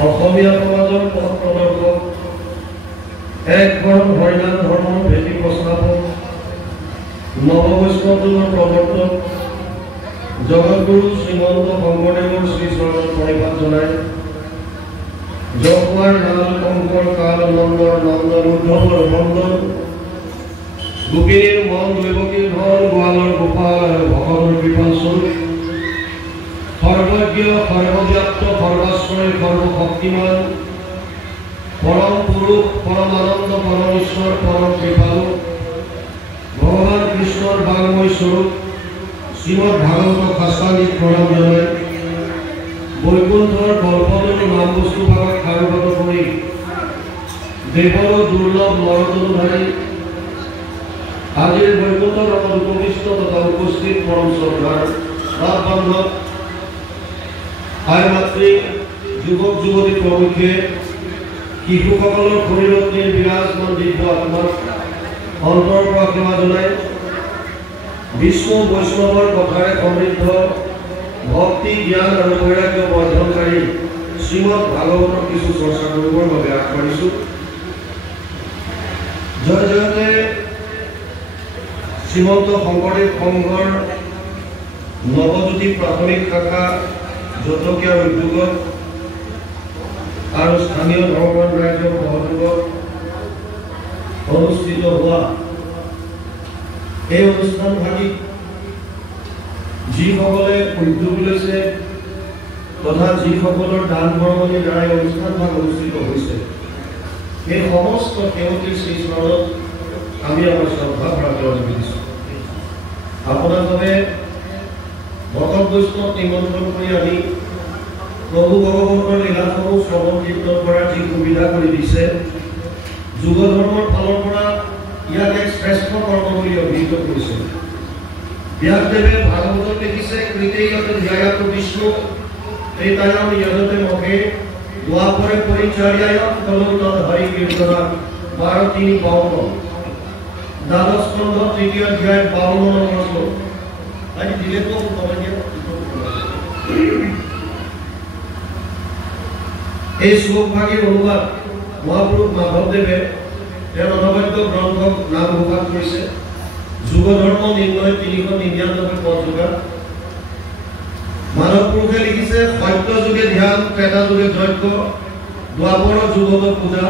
অসমীয়া সমাজৰ পথ প্ৰদৰ্শক এক ঘৰ হৰিনাম ধৰ্মৰ ভেটি প্ৰস্তাৱক নৱবৈষ্ণৱৰ প্ৰৱৰ্তক জগতগুৰু শ্ৰীমন্ত শংকৰদেৱৰ শ্ৰীচৰণত প্ৰণিপাত জনাই যশোৱাৰ লাল শংকৰ কাল নন্দৰ নন্দমূৰ্ধৰ বন্দন গোপিনীৰ মন দৈৱকীৰ ধন গোৱালৰ গোপাল আৰু ভগৱানৰ কৃপাল স্বৰূপ সর্বজ্ঞ সর্বব্যাপ্ত সর্বাশ্রয় সর্বশক্তিমান পরম পুরুষ পরমানন্দ পরমেশ্বর পরম কৃপালু ভগবান কৃষ্ণর বাংময় স্বরূপ শ্রীমদ ভাগবত শাস্ত্রাদিক প্রণাম জানাই বৈকুণ্ঠর কল্পতরু নাম বস্তু ভাগত কারুগত করে দেবর দুর্লভ নরতনুধারী আজির বৈকুণ্ঠ রকম উপবিষ্ট তথা উপস্থিত পরম শ্রদ্ধার রাত বান্ধব মাতৃ যুৱক যুৱতী প্ৰমুখ্যে শিশুসকলৰ শৰীৰত্নীৰ বিৰাজমান দিব্য আত্মাৰ অন্তৰ পৰা সেৱা জনাই বিষ্ণু বৈষ্ণৱৰ কথাৰে সমৃদ্ধ ভক্তি জ্ঞান আৰু বৈৰাগ্য বৰ্ধনকাৰী শ্ৰীমদ ভাগৱতৰ কিছু চৰ্চা কৰিবৰ বাবে আগবাঢ়িছোঁ। জয় জয়তে শ্ৰীমন্ত শংকৰদেৱ সংঘৰ নৱজ্যোতি প্ৰাথমিক শাখা জতকীয়া উদ্যোগত আৰু স্থানীয় ধৰ্মৰ ৰাজ্যৰ সহযোগত অনুষ্ঠিত হোৱা এই অনুষ্ঠান ভাগি যিসকলে উদ্যোগ লৈছে তথা যিসকলৰ দান বৰঙণিৰ দ্বাৰা এই অনুষ্ঠান ভাগ অনুষ্ঠিত হৈছে এই সমস্ত সেৱকীৰ শ্ৰীচৰণত আমি আমাৰ শ্ৰদ্ধা প্ৰাৰ্থনা জনাইছোঁ। আপোনালোকে ভকত বৈষ্ণৱ নিমন্ত্ৰণ কৰি আনি প্ৰভু ভগৱন্তৰ লীলাসমূহ শ্ৰৱণ কীৰ্তন কৰাৰ যি সুবিধা কৰি দিছে যুগ ধৰ্মৰ ফালৰ পৰা ইয়াক এক শ্ৰেষ্ঠ কৰ্ম বুলি অভিহিত কৰিছে। ব্যাসদেৱে ভাগৱতত লিখিছে কৃতেয়তে ধ্যায়াত বিষ্ণু ত্ৰেতায়াম যজতে মখে দ্বাপৰে পৰিচাৰ্যায়াম কলৌ তৎ হৰি কীৰ্তনা 12:3-52 দ্বাদশ স্কন্ধ 3য় অধ্যায় 52 নম্বৰ শ্লোক। আজি দিলে তো এই শ্লোক ভাগীৰ অনুবাদ মহাপুৰুষ মাধৱদেৱে তেওঁৰ অনবদ্য গ্ৰন্থক নাম ঘোষণা কৰিছে যুগ ধৰ্ম নিৰ্ণয় 399 পদ যোগা। মানৱ পুৰুষে লিখিছে সত্য যুগে ধ্যান ত্ৰেতা যুগে যজ্ঞ দ্বাপৰ যুগত পূজা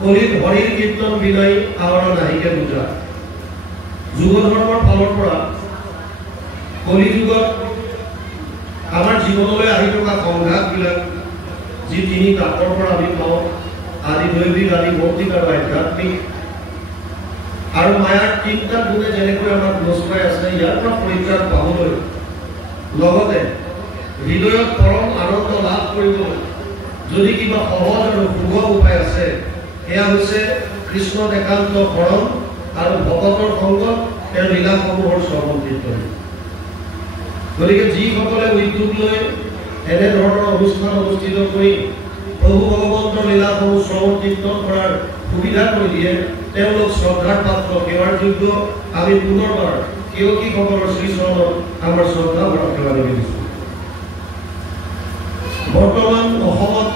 কলিত হৰিৰ কীৰ্তন বিনয় আৱৰ নাহিকে পূজা। যুগ ধৰ্মৰ ফালৰ পৰা কলি যুগত আমাৰ জীৱনলৈ আহি থকা সংঘাতবিলাক যি তিনি তাপৰ পৰা আমি পাওঁ আদি দৈবিক আদি ভৌতিক আৰু আধ্যাত্মিক আৰু মায়াৰ তিনিটা গুণে যেনেকৈ আমাক নচুৱাই আছে ইয়াৰ পৰা পৰিত্ৰাণ পাবলৈ লগতে হৃদয়ত পৰম আনন্দ লাভ কৰিবলৈ যদি কিবা সহজ আৰু সুগম উপায় আছে এয়া হৈছে কৃষ্ণ একান্ত শৰণ আৰু ভকতৰ সংগত তেওঁৰ লীলাসমূহৰ শ্ৰৱণ কীৰ্তন। গতিকে যিসকলে উদ্যোগ লৈ এনেধৰণৰ অনুষ্ঠান অনুষ্ঠিত কৰি প্ৰভু ভগৱন্তৰ লীলাসমূহ শ্ৰৱণ কীৰ্তন কৰাৰ সুবিধা কৰি দিয়ে তেওঁলোক শ্ৰদ্ধাৰ পাত্ৰ সেৱাৰ যোগ্য। আমি পুনৰবাৰ সেৱকীসকলৰ শ্ৰীচৰণত আমাৰ শ্ৰদ্ধা ভৰা সেৱা নিবেদিছোঁ। বৰ্তমান অসমত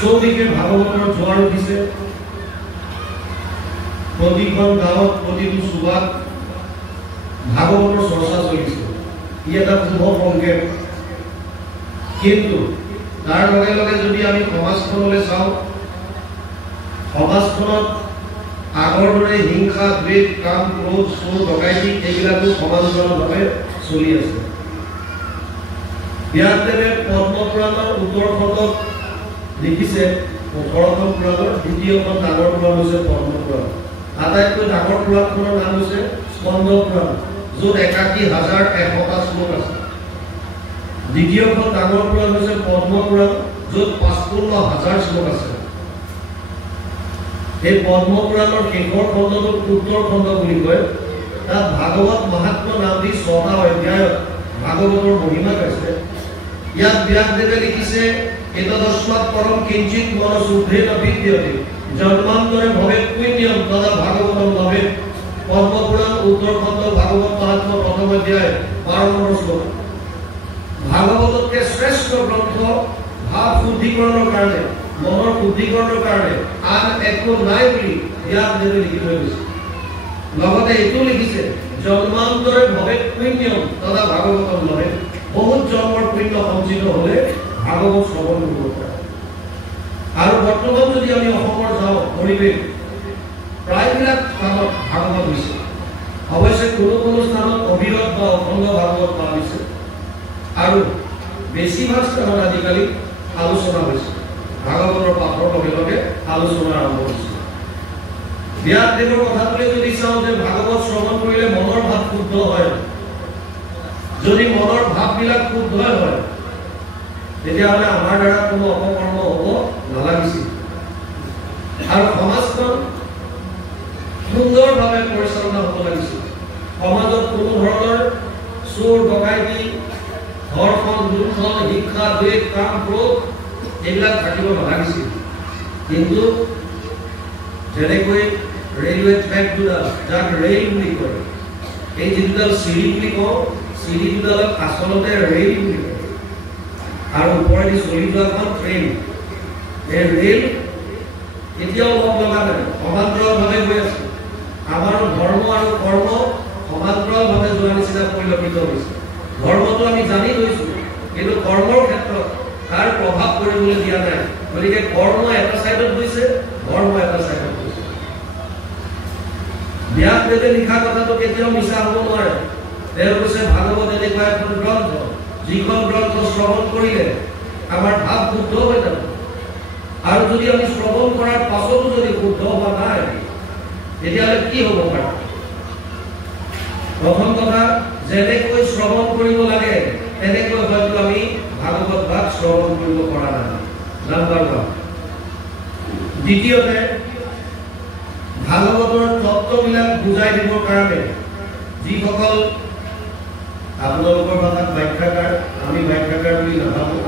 চৌদিশে ভাগৱতৰ জোৱাৰ উঠিছে। প্ৰতিখন গাঁৱত প্ৰতিটো চুবাত ভাগৱতৰ চৰ্চা চলিছে। ই এটা শুভ সংকেত। কিন্তু তাৰ লগে লগে যদি আমি সমাজখনলৈ চাওঁ সমাজখনত আগৰ দৰে হিংসা দ্বেষ কাম ক্ৰোধ চোৰ ডকাইতি এইবিলাকো সমান্তৰালভাৱে চলি আছে। ব্যাসদেৱে পদ্মপুৰাণৰ উত্তৰ খণ্ডত লিখিছে 18খন পুৰাণৰ দ্বিতীয়খন ডাঙৰ পুৰাণ হৈছে পদ্মপুৰাণ। আটাইতকৈ ডাঙৰ পুৰাণখনৰ নাম হৈছে স্কন্ধ পুৰাণ। য'ত 81,100টা শ্লোক আছে। দ্বিতীয়খন ডাঙৰ পুৰাণ হৈছে পদ্ম পুৰাণ, য'ত 55,000 শ্লোক আছে। এই পদ্ম পুৰাণৰ শেষৰ খণ্ডটোক উত্তৰ খণ্ড বুলি কয়। তাত ভাগৱত মহাত্ম্য নাম দি 6টা অধ্যায়ত ভাগৱতৰ মহিমা গাইছে। ইয়াত ব্যাসদেৱে লিখিছে, এতদস্মাৎ পৰম কিঞ্চিত মনসুদ্ধেন বিদ্যতে জন্মান্তরে ভবেৎ পুণ্যম তদা ভাগবতম লভেৎ। পদ্ম পুরাণ উত্তর খণ্ড ভাগবত মহাত্ম্য প্রথম অধ্যায় 12 নম্বর শ্লোক। ভাগৱততকৈ শ্ৰেষ্ঠ গ্ৰন্থ ভাৱ শুদ্ধিকৰণৰ কাৰণে, মনৰ শুদ্ধিকৰণৰ কাৰণে আন একো নাই বুলি ব্যাসদেৱে লিখি থৈ গৈছে। লগতে এইটো লিখিছে, জন্মান্তৰে ভবেৎ পুণ্যম তদা ভাগৱতম লভেৎ। বহুত জন্মৰ পুণ্য সঞ্চিত হলে ভাগৱত শ্ৰৱণ কৰিব পাৰে। আৰু বৰ্তমান যদি আমি অসমৰ যাওঁ, পৰিৱেশ প্ৰায়বিলাক স্থানত ভাগৱত হৈছে। অৱশ্যে কোনো স্থানত অবিৰত বা অখণ্ড ভাগৱত পোৱা হৈছে। আৰু বেছিভাগ স্থানত আজিকালি আলোচনা হৈছে। ভাগৱতৰ পাঠৰ লগে লগে আলোচনা আৰম্ভ হৈছে। ব্যাসদেৱৰ কথাটোলৈ যদি চাওঁ যে ভাগৱত শ্ৰৱণ কৰিলে মনৰ ভাৱ শুদ্ধ হয়, যদি মনৰ ভাৱবিলাক শুদ্ধ হয় তেতিয়াহ'লে আমাৰ দ্বাৰা কোনো অপকৰ্ম হ'ব নালাগিছিল। আৰু সমাজখন সুন্দৰভাৱে পৰিচালনা হ'ব লাগিছিল। সমাজত কোনো ধৰণৰ চোৰ ডকাইতি, ধৰ্ষণ, লুণ্ঠন, হিংসা, দ্বেষ, কাম, ক্ৰোধ এইবিলাক থাকিব নালাগিছিল। কিন্তু যেনেকৈ ৰেলৱে ট্ৰেক দুডাল, যাক ৰেল বুলি কয়, এই যিডাল চিৰি বুলি কওঁ, চিৰি দুডালক আচলতে ৰেল বুলি কয়। আৰু ওপৰেদি চলি যোৱাখন ট্ৰেইন। এই ৰেল এতিয়াও লগ লগা নাই, সমান্তৰালভাৱে গৈ আছে। আমাৰ ধৰ্ম আৰু কৰ্ম সমান্তৰালভাৱে যোৱা নিচিনা পৰিলক্ষিত হৈছে। ধৰ্মটো আমি জানি গৈছোঁ, কিন্তু কৰ্মৰ ক্ষেত্ৰত তাৰ প্ৰভাৱ পৰিবলৈ দিয়া নাই। গতিকে কৰ্ম এটা চাইডত গৈছে, ধৰ্ম এটা চাইডত গৈছে। ব্যাসদেৱে লিখা কথাটো কেতিয়াও মিছা হ'ব নোৱাৰে। তেওঁ কৈছে, ভাগৱত এনেকুৱা এখন গ্ৰন্থ, যিখন গ্ৰন্থ শ্ৰৱণ কৰিলে আমাৰ ভাৱ শুদ্ধ হৈ যাব। আৰু যদি আমি শ্ৰৱণ কৰাৰ পাছতো যদি শুদ্ধ হোৱা নাই, তেতিয়াহ'লে কি হ'ব পাৰে? প্ৰথম কথা, যেনেকৈ শ্ৰৱণ কৰিব লাগে তেনেকৈ হয়তো আমি ভাগৱত ভাগ শ্ৰৱণ কৰিব পৰা নাই। নাম্বাৰ 1। দ্বিতীয়তে, ভাগৱতৰ তত্ত্ববিলাক বুজাই দিবৰ কাৰণে যিসকল আপোনালোকৰ ভাষাত ব্যাখ্যাকাৰ, আমি ব্যাখ্যাকাৰ বুলি নাভাবোঁ,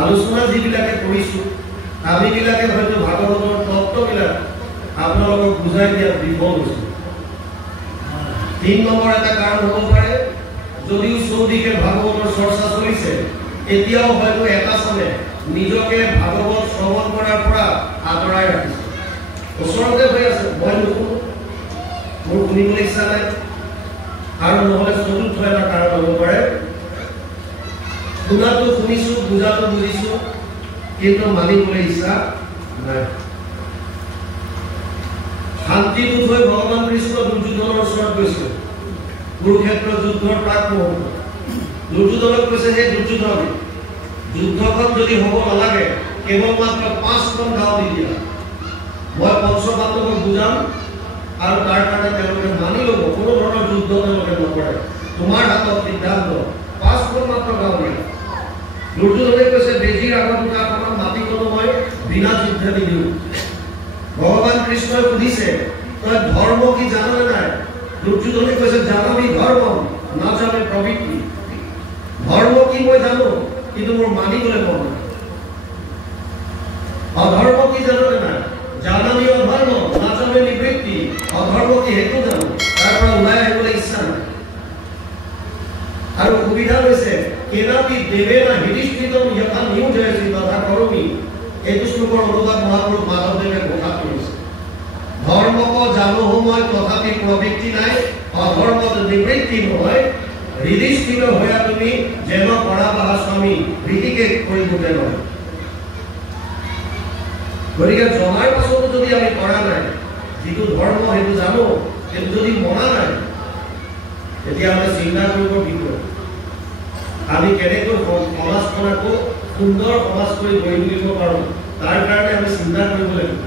আলোচনা যিবিলাকে কৰিছোঁ, আমিবিলাকে হয়তো ভাগৱতৰ তত্ত্ববিলাক আপোনালোকক বুজাই দিয়াত বিফল হৈছোঁ। 3 নম্বৰ এটা কাৰণ হ'ব পাৰে, যদিও চৌদিশে ভাগৱতৰ চৰ্চা চলিছে, এতিয়াও হয়তো এটা চামে নিজকে ভাগৱত শ্ৰৱণ কৰাৰ পৰা আঁতৰাই ৰাখিছে। ওচৰতে হৈ আছে, মই নুশুনো, মোৰ শুনিবলৈ ইচ্ছা নাই। আৰু নহ'লে চতুৰ্থ এটা কাৰণ হ'ব পাৰে, শুনাটো শুনিছোঁ, বুজাটো বুজিছোঁ, কিন্তু মানিবলৈ ইচ্ছা নাই। শান্তিদূত হৈ ভগৱান কৃষ্ণ দুৰ্যোধনৰ ওচৰত গৈছে কুৰুক্ষেত্ৰ যুদ্ধৰ প্ৰাক মুহূৰ্তত। দুৰ্যোধনক কৈছে, হে দুৰ্যোধন, যুদ্ধখন যদি হ'ব নালাগে, কেৱল মাত্ৰ 5খন গাঁও দি দিয়া। মই পঞ্চপাণ্ডৱক বুজাম আৰু তাৰ কাৰণে তেওঁলোকে মানি ল'ব, কোনো ধৰণৰ যুদ্ধ তেওঁলোকে নকৰে। তোমাৰ হাতত সিদ্ধান্ত, 5খন মাত্ৰ গাঁও দিয়া। দুৰ্যোধনে কৈছে, বেজীৰ আগত দুটামান মাটিকনো মই বিনা যুদ্ধে নিদিওঁ। ভগৱান কৃষ্ণই সুধিছে, তই ধৰ্ম কি জাননে নাই? দুৰ্যোধনে কৈছে, জানামি ধৰ্ম নাজানে প্ৰবৃত্তি। ধৰ্ম কি মই জানো, কিন্তু মোৰ মানিবলৈ মন নাই। অধৰ্ম কি জাননে নাই? জানামি অধৰ্ম নাজানে নিবৃত্তি। অধৰ্ম কি সেইটো জানো, তাৰ পৰা ওলাই আহিবলৈ ইচ্ছা নাই। আৰু সুবিধা লৈছে, কেনাপি দেৱেনা হিধিষ্ঠিতম যথা নিয়োজয়সি তথা কৰোমি। এইটো শ্লোকৰ অনুবাদ মহাপুৰুষ মাধৱদেৱে ঘোষণা কৰিছে। ধৰ্মক জানো মই তথাপি প্ৰবৃত্তি নাই, অধৰ্মত নিবৃত্তি নহয়। হৃদিস্থিত হোৱা তুমি যেন কৰা বাহা স্বামী, হৃদিকে কৰিবতে নহয়। গতিকে জনাৰ পাছতো যদি আমি কৰা নাই, যিটো ধৰ্ম সেইটো জানো, কিন্তু যদি মনা নাই, তেতিয়াহ'লে চিন্তা কৰিব বিষয়। আমি কেনেকৈ সমাজখন আকৌ সুন্দৰ সমাজ কৰি গঢ়ি তুলিব পাৰোঁ, তাৰ কাৰণে আমি চিন্তা কৰিব লাগিব।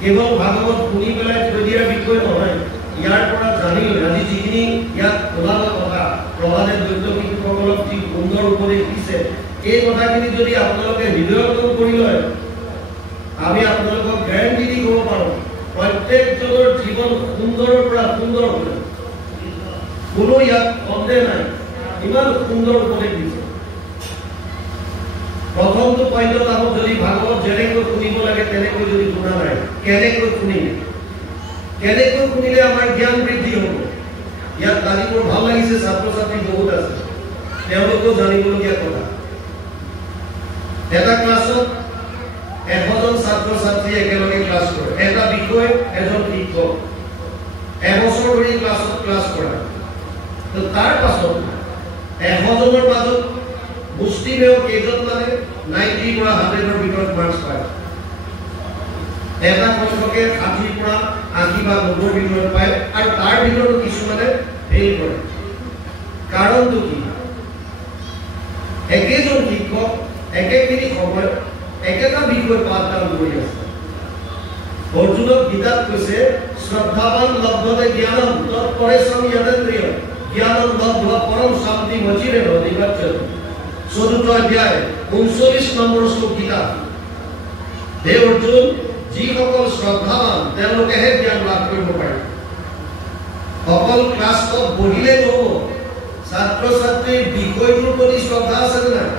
কেৱল ভাগৱত শুনি পেলাই থৈ দিয়াৰ বিষয় নহয়, ইয়াৰ পৰা জানি লৈ আজি যিখিনি পুৰা সুন্দৰ উপদেশ কোনো ইয়াত সন্দেহ নাই ইমান সুন্দৰ উপদেশ দিছে প্ৰথমটো পইণ্টত আমি যদি ভাগৱত যেনেকৈ শুনিব লাগে তেনেকৈ যদি শুনা নাই কেনেকৈ শুনিলে আমাৰ জ্ঞান বৃদ্ধি হ'ব ইয়াত আজি মোৰ ভাল লাগিছে ছাত্ৰ ছাত্ৰী বহুত আছে তেওঁলোকেও জানিবলগীয়া কথা এটা ক্লাছত 100জন ছাত্ৰ ছাত্ৰী একেলগে ক্লাছ কৰে এটা বিষয় এজন শিক্ষক এবছৰ ধৰি ক্লাছ কৰা তো তাৰ পাছত 100জনৰ মাজত মুষ্টিমেয় কেইজন মানে 90 পৰা 100ৰ ভিতৰত মাৰ্কছ পায় এটা সংখ্যকে 60 পৰা 80 বা 90ৰ ভিতৰত পায় আৰু তাৰ ভিতৰত কিছুমানে ফেইল কৰে কাৰণটো কি একেজন শিক্ষক একেখিনি সময়ত একেটা বিষয় পাঠদান কৰি আছে অৰ্জুনক গীতাত কৈছে শ্ৰদ্ধাৱান লব্ধতে জ্ঞানম তৎপৰেশম যতেন্দ্ৰিয় জ্ঞানম লব্ধ পৰম শান্তি মচিৰে নিবাচ্যতে ৪ৰ্থ অধ্যায় ৩৯ নম্বৰ শ্লোক গীতা হে অৰ্জুন যিসকল শ্ৰদ্ধাৱান তেওঁলোকেহে জ্ঞান লাভ কৰিব পাৰে অকল ক্লাছত বহিলে নহ'ব ছাত্ৰ ছাত্ৰীৰ বিষয়টোৰ প্ৰতি শ্ৰদ্ধা আছে নাই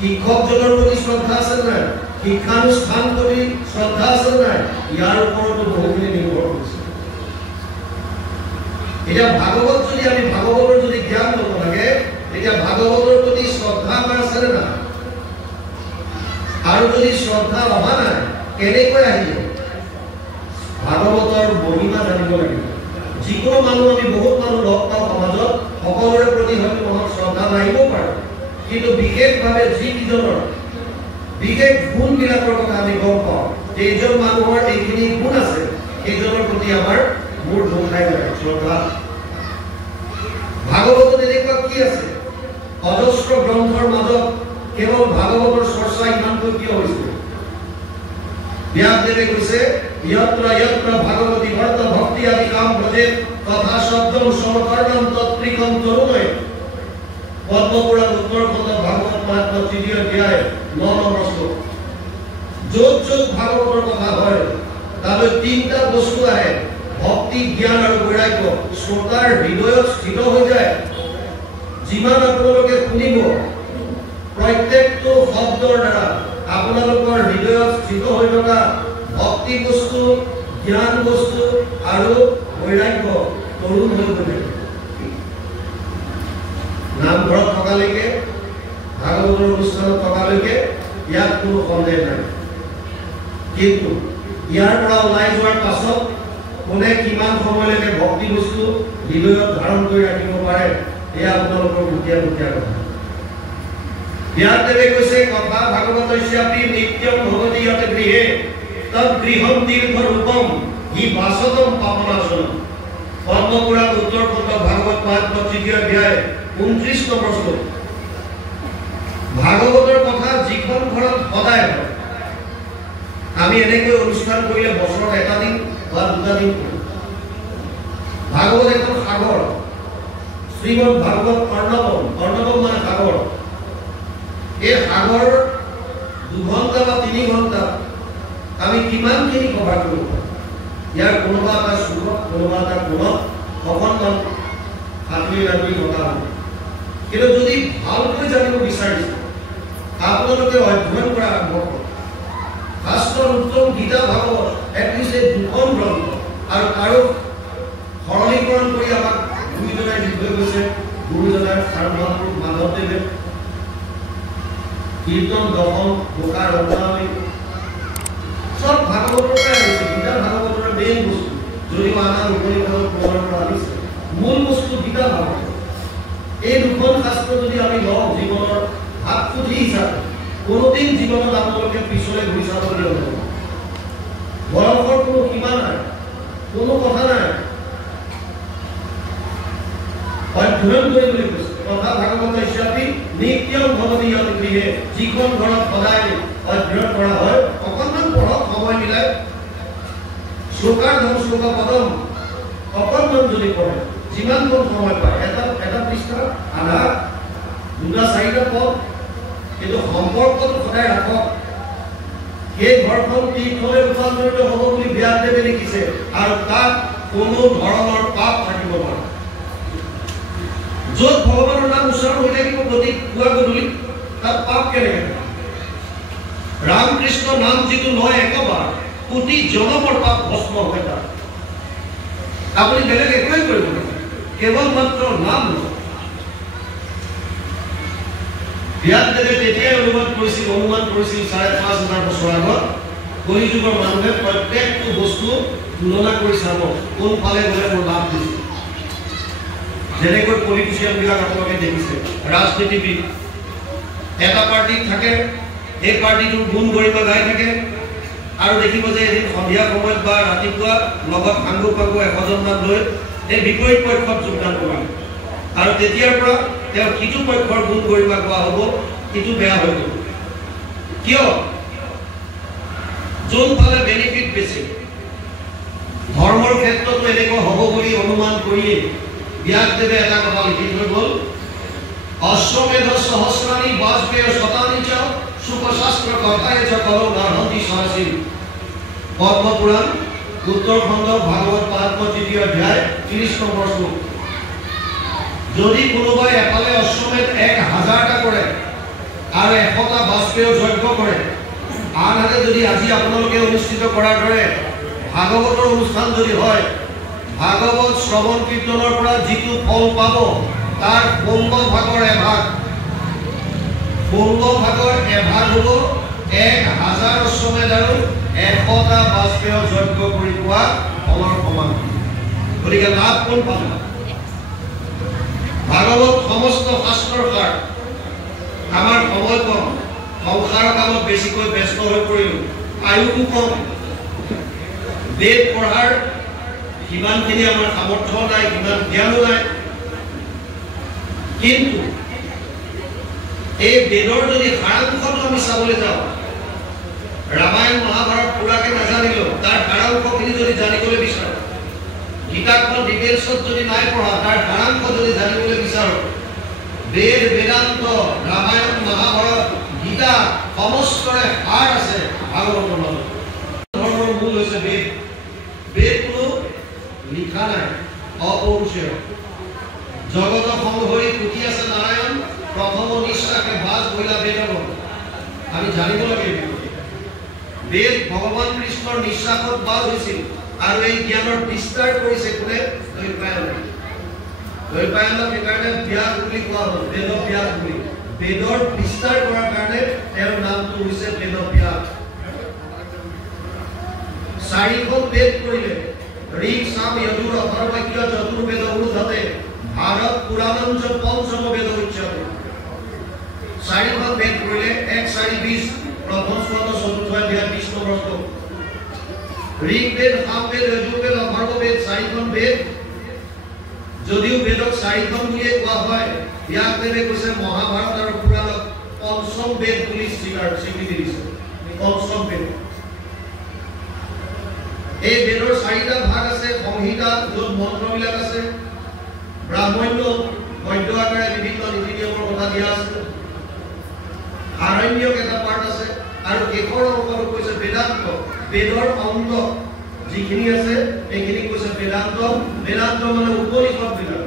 শিক্ষকজনৰ প্ৰতি শ্ৰদ্ধা আছে নাই শিক্ষানুষ্ঠান প্ৰতি শ্ৰদ্ধা আছে নাই ইয়াৰ ওপৰতো বহুখিনি নিৰ্ভৰ কৰিছে এতিয়া ভাগৱত যদি আমি ভাগৱতৰ যদি জ্ঞান ল'ব লাগে তেতিয়া ভাগৱতৰ প্ৰতি শ্ৰদ্ধা আমাৰ আছে নাই আৰু যদি শ্ৰদ্ধা অহা নাই কেনেকৈ আহিব ভাগৱতৰ মহিমা জানিব লাগিব যিকোনো মানুহ আমি বহুত মানুহ লগ পাওঁ সমাজত সকলোৰে প্ৰতি হয়তো মনত শ্ৰদ্ধা নাহিব পাৰে কিন্তু বিশেষভাৱে যিকেইজনৰ বিশেষ গুণবিলাকৰ কথা আমি গম পাওঁ যে এইজন মানুহৰ এইখিনি গুণ আছে সেইজনৰ প্ৰতি আমাৰ মূৰ ধুখাই যায় শ্ৰদ্ধা ভাগৱতত এনেকুৱা কি আছে অজস্ৰ গ্ৰন্থৰ মাজত কেৱল ভাগৱতৰ চৰ্চা ইমানকৈ কিয় হৈছে ব্যাসদেৱে কৈছে यत्र यत्र भगवती वर्त भक्ति आदि काम भजे तथा शब्दम समकर्णम तत्प्रिकम तरुणय पद्मपुराण उत्तर खंड भागवत महात्म्य तृतीय अध्याय 9 নম্বৰ শ্লোক য'ত ভাগৱতৰ কথা হয় তালৈ তিনিটা বস্তু আহে ভক্তি জ্ঞান আৰু বৈৰাগ্য শ্ৰোতাৰ হৃদয়ত স্থিত হৈ যায় যিমান আপোনালোকে শুনিব প্ৰত্যেকটো শব্দৰ দ্বাৰা আপোনালোকৰ হৃদয়ত স্থিত হৈ থকা ভক্তি বস্তু জ্ঞান বস্তু আৰু বৈৰাগ্য তৰুণ হৈ পৰে নামঘৰত থকালৈকে ভাগৱতৰ অনুষ্ঠানত থকালৈকে ইয়াত কোনো সন্দেহ নাই কিন্তু ইয়াৰ পৰা ওলাই যোৱাৰ পাছত কোনে কিমান সময়লৈকে ভক্তি বস্তু হৃদয়ত ধাৰণ কৰি ৰাখিব পাৰে এয়া আপোনালোকৰ গুটিয়া কথা ব্যাসদেৱে কৈছে কথা ভাগৱতস্যাপি নিত্যম ভগৱতি যতে গৃহে तब गृहम तीर्थ रूपम हि वासतम पापनाशनम पद्मपुराण उत्तर खंड भागवत महात्म्य तृतीय अध्याय 29 নম্বৰ শ্লোক ভাগৱতৰ কথা যিখন ঘৰত সদায় হয় আমি এনেকৈ অনুষ্ঠান কৰিলে বছৰত এটা দিন বা দুটা দিন কৰো ভাগৱত এখন সাগৰ শ্ৰীমদ ভাগৱত অৰ্ণৱম মানে সাগৰ এই সাগৰ 2 ঘণ্টা বা 3 ঘণ্টা আমি কিমানখিনি কভাৰ কৰিব ইয়াৰ কোনোবা এটা সুখত কোনোবা এটা কোণত অকণমান সাঁতুৰি নামি কথা হ'ব কিন্তু যদি ভালকৈ জানিব বিচাৰিছে আপোনালোকে অধ্যয়ন কৰা আৰম্ভ কৰক শাস্ত্ৰৰ উত্তম গীতা ভাগৱত এটলিষ্ট এই 2খন গ্ৰন্থ আৰু তাৰো সৰলীকৰণ কৰি আমাক গুৰুজনাই দি থৈ গৈছে গুৰুজনাৰ সাৰভাৰপুৰ মাধৱদেৱে কীৰ্তন দশম ঘোষা ৰত্নাৱলী সব ভাগৱতৰ পৰা আহিছে গীতা ভাগৱতৰ মেইন বস্তু যদিও আমাৰ উপনিষদৰ প্ৰমাণৰ পৰা আহিছে মূল বস্তু গীতা ভাগৱত এই 2খন শাস্ত্ৰ যদি আমি লওঁ জীৱনৰ হাতপুথি হিচাপে কোনোদিন জীৱনত আপোনালোকে পিছলৈ ঘূৰি চাবলগীয়া নহ'ব বয়সৰ কোনো সীমা নাই কোনো কথা নাই অধ্যয়ন কৰিবলৈ কৈছে কথা ভাগৱতস্যাপি নিত্যম ভগৱতি যতে গৃহে যিখন ঘৰত সদায় অধ্যয়ন কৰা হয় অকণমান পঢ়ক সময় মিলাই শ্লোকাৰ্ধম শ্লোক পদম অকণমান যদি পঢ়ে যিমানকণ সময় পায় এটা পৃষ্ঠা আধা দুটা চাৰিটা পদ কিন্তু সম্পৰ্কটো সদায় ৰাখক সেই ঘৰখন তীৰ্থলৈ ৰূপান্তৰিত হ'ব বুলি ব্যাসদেৱে লিখিছে আৰু তাত কোনো ধৰণৰ পাপ থাকিব পাৰে য'ত ভগৱানৰ নাম উচ্চাৰণ হৈ থাকিব প্ৰতি পুৱা গধূলি তাত পাপ কেনেকৈ ৰামকৃষ্ণ নাম যিটো লয় একবাৰ কোটি জনমৰ পাপ ভস্ম হয় তাত আপুনি বেলেগ একোৱেই কৰিব নোৱাৰে কেৱল মাত্ৰ নাম লয় ব্যাসদেৱে তেতিয়াই অনুমান কৰিছিল ৫,৫০০ বছৰ আগত কলিযুগৰ মানুহে প্ৰত্যেকটো বস্তু তুলনা কৰি চাব কোনফালে গ'লে মোৰ লাভ দিছে যেনেকৈ পলিটিচিয়ানবিলাক আপোনালোকে দেখিছে ৰাজনীতিবিদ এটা পাৰ্টিত থাকে এই পাৰ্টিটোৰ গুণ গৰিমা গাই থাকে আৰু দেখিব যে এদিন সন্ধিয়া সময়ত বা ৰাতিপুৱা লগত সাংগু পাংগু ১০০জনমান লৈ এই বিপৰীত পক্ষত যোগদান কৰিব আৰু তেতিয়াৰ পৰা তেওঁ কিটো পক্ষৰ গুণ গৰিমা কোৱা হ'ব কিটো বেয়া হৈ গ'ল কিয় যোনফালে বেনিফিট বেছি ধৰ্মৰ ক্ষেত্ৰতো এনেকুৱা হ'ব বুলি অনুমান কৰিয়ে ব্যাসদেৱে এটা কথা লিখি থৈ গ'ল অশ্বমেধ সহস্ৰাণি বাজপেয় শতানি চ সুখশাস্ত্ৰ কথায়ে চ কলৌ নাৰহন্তি সহস্ৰী পদ্মপুৰাণ উত্তৰখণ্ড ভাগৱত পাঠ ৩য় অধ্যায় ৩০ নম্বৰ শ্লোক যদি কোনোবাই এফালে অশ্বমেধ ১০০০টা কৰে আৰু ১০০টা বাজপেয় যজ্ঞ কৰে আনহাতে যদি আজি আপোনালোকে অনুষ্ঠিত কৰাৰ দৰে ভাগৱতৰ অনুষ্ঠান যদি হয় ভাগৱত শ্ৰৱণ কীৰ্তনৰ পৰা যিটো ফল পাব তাৰ ১৫ ভাগৰ এভাগ হ'ব ১০০০ অশ্বমেধ আৰু ১০০টা বাজপেয় যজ্ঞ কৰি পোৱা ফলৰ সমান গতিকে লাভ কোন পাব ভাগৱত সমস্ত শাস্ত্ৰৰ সাৰ আমাৰ সময় কম সংসাৰৰ কামত বেছিকৈ ব্যস্ত হৈ পৰিলোঁ আয়ুও কম বেদ পঢ়াৰ সিমানখিনি আমাৰ সামৰ্থ্য নাই সিমান জ্ঞানো নাই কিন্তু এই বেদৰ যদি সাৰাংশটো আমি চাবলৈ যাওঁ ৰামায়ণ মহাভাৰত পুৰাকে নাজানিলেও তাৰ সাৰাংশখিনি যদি জানিবলৈ বিচাৰোঁ গীতাখন ডিটেইলছত যদি নাই পঢ়া তাৰ সাৰাংশ যদি জানিবলৈ বিচাৰোঁ বেদ বেদান্ত ৰামায়ণ মহাভাৰত গীতা সমস্তৰে সাৰ আছে ভাগৱতৰ মাজত ধৰ্মৰ মূল হৈছে বেদ বেদ কোনো লিখা নাই অপৌৰুষেয় জগত সংহৰি পুথি আছে নাৰায়ণ প্ৰথম নিষ্ঠাকে বাজ বইলা বেদব আমি জানিব লাগে বেদ ভগৱান কৃষ্ণৰ নিশ্বাসত বাজ হৈছিল আৰু এই জ্ঞানৰ বিস্তাৰ কৰিছে কোনে দৈপায়নক সেইকাৰণে ব্যাস বুলি কোৱা হ'ল বেদ ব্যাস বুলি বেদৰ বিস্তাৰ কৰাৰ কাৰণে তেওঁৰ নামটো হৈছে বেদ ব্যাস ৪খন বেদ কৰিলে ঋক সাম যজুৰ অথৰ্বজ্ঞ চতুৰ্বেদ অনুধতে ভাৰত পুৰাণঞ্চ পঞ্চম বেদ উচ্যতে ৪খন বেদ কৰিলে ১,৪,২০ প্ৰথম স্কন্ধ ৪ৰ্থ অধ্যায় ২০ নম্বৰ শ্লোক ঋকবেদ সামবেদ যজুৰ্বেদ অথৰ্ববেদ ৪খন বেদ যদিও বেদক ৪খন বুলিয়ে কোৱা হয় ব্যাসদেৱে কৈছে মহাভাৰত আৰু পুৰাণক পঞ্চম বেদ বুলি স্বীকৃতি দিছে পঞ্চম বেদ এই বেদৰ ৪টা ভাগ আছে সংহিতা য'ত মন্ত্ৰবিলাক আছে ব্ৰাহ্মণ্য গদ্য আকাৰে বিভিন্ন নীতি নিয়মৰ কথা দিয়া আছে আৰণ্যক এটা পাৰ্ট আছে আৰু শেষৰ অংশটো কৈছে বেদান্ত বেদৰ অন্ত যিখিনি আছে এইখিনি কৈছে বেদান্ত বেদান্ত মানে উপনিষদ বিলাক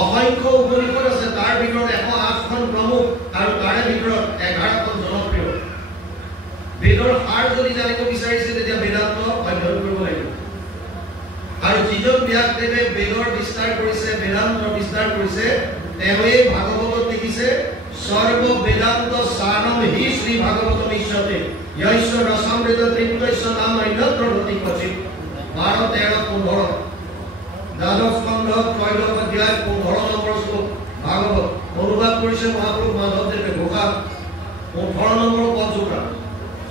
অসংখ্য উপনিষদ আছে তাৰ ভিতৰত ১০৮খন প্ৰমুখ আৰু তাৰে ভিতৰত ১১খন জনপ্ৰিয় বেদৰ সাৰ যদি জানিব বিচাৰিছে তেতিয়া বেদান্ত অধ্যয়ন কৰিব লাগিব আৰু যিজন ব্যাসদেৱে বেদৰ বিস্তাৰ কৰিছে বেদান্তৰ বিস্তাৰ কৰিছে তেওঁৱে ভাগৱতত লিখিছে সৰ্ব বেদান্ত সাৰম হি শ্ৰী ভাগৱত নিশ্চতে য়স্য ৰসামৃত তৃপ্তস্য নাম অন্যত্ৰ গতি ক্বচিৎ ১২, ১৩, ১৫ দ্বাদশ স্কন্ধ ৩য় অধ্যায় ১৫ নম্বৰ শ্লোক ভাগৱত অনুবাদ কৰিছে মহাপুৰুষ মাধৱদেৱে ঘোষা ১৮ নম্বৰ পদজোৰা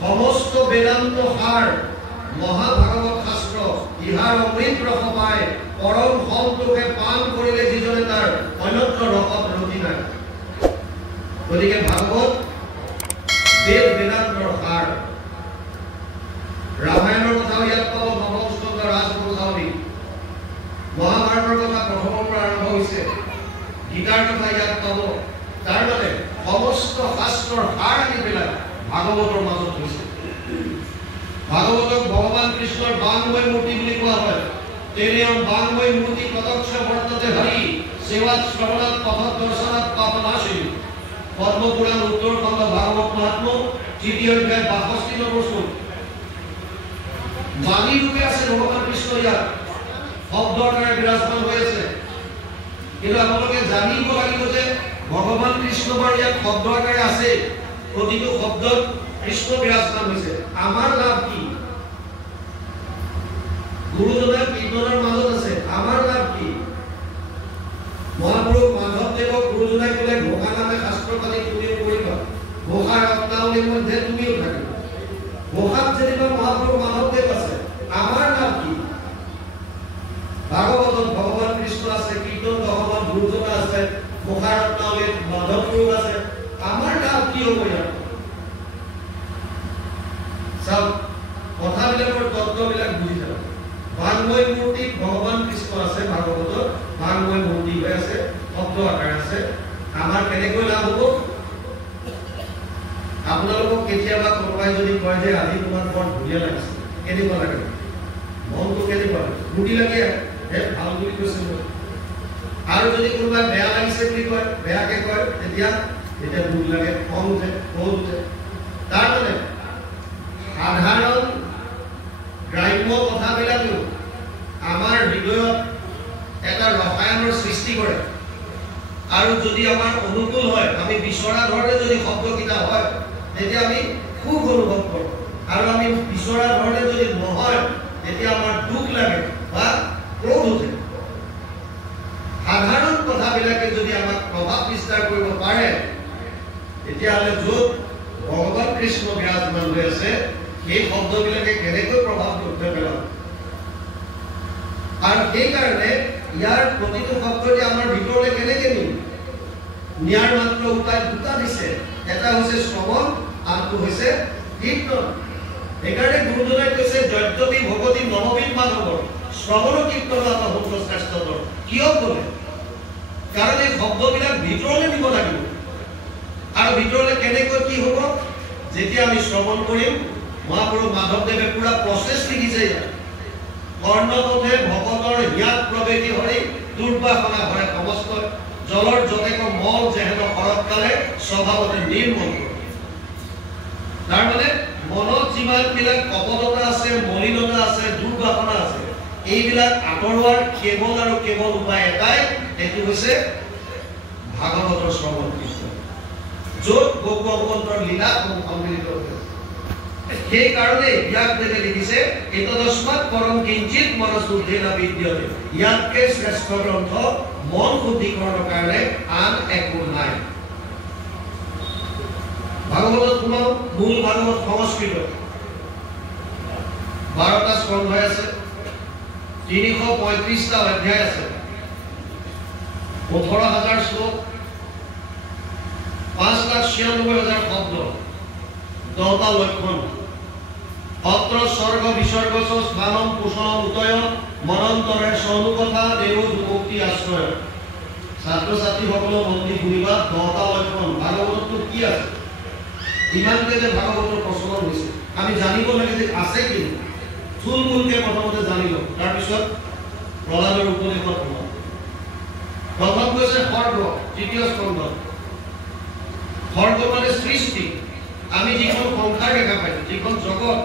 সমস্ত বেদান্ত সাৰ মহাভাগৱত শাস্ত্ৰ ইহাৰ অমৃত ৰস পায় পৰম সন্তোষে পান কৰিলে যিজনে তাৰ অন্যত্ৰ ৰসত ৰতি নাই গতিকে ভাগৱত বেদ বেদান্তৰ সাৰ ৰামায়ণৰ কথাও ইয়াত পাব নৱম স্কন্ধ ৰাজপুৰুষাৱলী মহাভাৰতৰ কথা প্ৰথমৰ পৰা আৰম্ভ হৈছে গীতাৰ কথা ইয়াত পাব তাৰ মানে সমস্ত শাস্ত্ৰৰ সাৰ আনি পেলাই ভাগৱতৰ মাজত হৈছে ভাগৱতক ভগৱান কৃষ্ণৰ বাংময় মূৰ্তি বুলি কোৱা হয়। তেনেও বাংময় মূৰ্তি প্ৰত্যক্ষ বৰ্ততে হৰি সেৱাত শ্ৰৱণাত পথত দৰ্শনাত পাপনাশী। পদ্মপুৰাণ উত্তৰ খণ্ড ভাগৱত মহাত্ম তৃতীয় অধ্যায় ৬২ নম্বৰ শ্লোক। বাণী ৰূপে আছে ভগৱান কৃষ্ণ, ইয়াত শব্দৰ দ্বাৰা বিৰাজমান হৈ আছে। কিন্তু আপোনালোকে জানিব লাগিব যে ভগৱান কৃষ্ণ বাৰু ইয়াত শব্দৰ দ্বাৰা আছে, প্ৰতিটো শব্দত কৃষ্ণ বিৰাজমান হৈছে। আমাৰ লাভ কি? গুৰুজনাৰ কীৰ্তনৰ মাজত আছে, আমাৰ লাভ কি? মহাপুৰুষ মাধৱদেৱক গুৰুজনাই ক'লে ঘোষা নামে শাস্ত্ৰ পাতি তুমিও কৰিবা, ঘোষা ৰত্নাৱলীৰ মধ্যে তুমিও থাকিবা। ঘোষাত যেনিবা মহাপুৰুষ মাধৱদেৱ আছে, আমাৰ লাভ কি? ভাগৱতত ভগৱান কৃষ্ণ আছে, কীৰ্তন ভগৱান গুৰুজনা আছে, ঘোষা ৰত্নাৱলীত মাধৱপুৰুষ আছে, আমাৰ লাভ কি হ'ব ইয়াত? চাওক, কথাবিলাকৰ তত্ত্ববিলাক বুজি যাওক। বাংময় মূৰ্তিত ভগৱান কৃষ্ণ আছে, ভাগৱতত বাংময় মূৰ্তি হৈ আছে, শব্দ আকাৰ আছে। আমাৰ কেনেকৈ লাভ হ'ব? আপোনালোকক কেতিয়াবা কোনোবাই যদি কয় যে আজি তোমাৰ বৰ ধুনীয়া লাগিছে, কেনেকুৱা লাগে? মনটো কেনেকুৱা লাগে? ফূৰ্তি লাগে, ভাল বুলি কৈছে মই। আৰু যদি কোনোবাই বেয়া লাগিছে বুলি কয়, বেয়াকে কয়, তেতিয়া দুখ লাগে, খং উঠে, ক্ৰোধ উঠে। তাৰমানে সাধাৰণ গ্ৰাম্য কথাবিলাকেও আমাৰ হৃদয়ত এটা ৰসায়নৰ সৃষ্টি কৰে। আৰু যদি আমাৰ অনুকূল হয়, আমি বিচৰা ধৰণে যদি শব্দকেইটা হয়, তেতিয়া আমি সুখ অনুভৱ কৰোঁ। আৰু আমি বিচৰা ধৰণে যদি নহয়, তেতিয়া আমাৰ দুখ লাগে বা ক্ৰোধ উঠে। সাধাৰণ কথাবিলাকে যদি আমাক প্ৰভাৱ বিস্তাৰ কৰিব পাৰে, তেতিয়াহ'লে য'ত ভগৱান কৃষ্ণ বিৰাজমান হৈ আছে, সেই শব্দবিলাকে কেনেকৈ প্ৰভাৱ পেলাব? আৰু সেইকাৰণে ইয়াৰ প্ৰতিটো শব্দতে আমাৰ ভিতৰলৈ কেনেকৈ নিম? নিয়াৰ মাত্ৰ উপায় দুটা দিছে, এটা হৈছে শ্ৰৱণ, আনটো হৈছে কীৰ্তন। সেইকাৰণে গুৰুজনাই কৈছে যদ্যপি ভগৱতী নৱবিধ মাধৱৰ শ্ৰৱণ কীৰ্তন আত্মভূত শ্ৰেষ্ঠতৰ। কিয় ক'লে? কাৰণ এই শব্দবিলাক ভিতৰলৈ নিব লাগিব। আৰু ভিতৰলৈ কেনেকৈ কি হ'ব? যেতিয়া আমি শ্ৰৱণ কৰিম, মহাপুৰুষ মাধৱদেৱে পুৰা প্ৰচেছ লিখিছে ইয়াত। কৰ্ণপথে ভকতৰ হিয়াত প্ৰৱেশী হৰি দুৰ্বাসনা ভৰে সমস্ত জলৰ যতেক মল যেহেন শৰৎকালে স্বভাৱতে নিৰ্মল। তাৰমানে মনত যিমানবিলাক কপটতা আছে, মলিনতা আছে, দুৰ্বাসনা আছে, এইবিলাক আঁতৰোৱাৰ কেৱল আৰু কেৱল উপায় এটাই, সেইটো হৈছে ভাগৱতৰ শ্ৰৱণ কীৰ্তন, য'ত ভগৱন্তৰ লীলা সম্মিলিত হৈছে। সেইকাৰণে ব্যাসদেৱে লিখিছে এতদস্মাৎ পৰম কিঞ্চিত মনশুদ্ধেন বিদ্যতে। ইয়াতকৈ শ্ৰেষ্ঠ গ্ৰন্থ মন শুদ্ধিকৰণৰ কাৰণে আন একো নাই। ভাগৱতত শুনাও, মূল ভাগৱত সংস্কৃত, 12টা স্কন্ধই আছে, 335টা অধ্যায় আছে, 18,000 শ্লোক, 5,96,000 শব্দ, 10টা লক্ষণ। অত্ৰ স্বৰ্গ বিসৰ্গ স্থানম পোষণম উদয় মনন্তৰে সনুকথা দেৱ মুক্তি আশ্ৰয়। ছাত্ৰ ছাত্ৰীসকলৰ মন্দিৰ শুনিবা, 10টা লক্ষণ। ভাগৱতটো কি আছে? ইমানকে যে ভাগৱতৰ প্ৰচলন হৈছে, আমি জানিব লাগে যে আছে কি। থুলমূলকে প্ৰথমতে জানি লওঁ, তাৰপিছত প্ৰহ্লাদৰ উপদেশত শুনাম। প্ৰথম কৈছে সৰ্গ, তৃতীয় স্কন্ধ। সৰ্গ মানে সৃষ্টি। আমি যিখন সংসাৰ দেখা পাইছোঁ, যিখন জগত,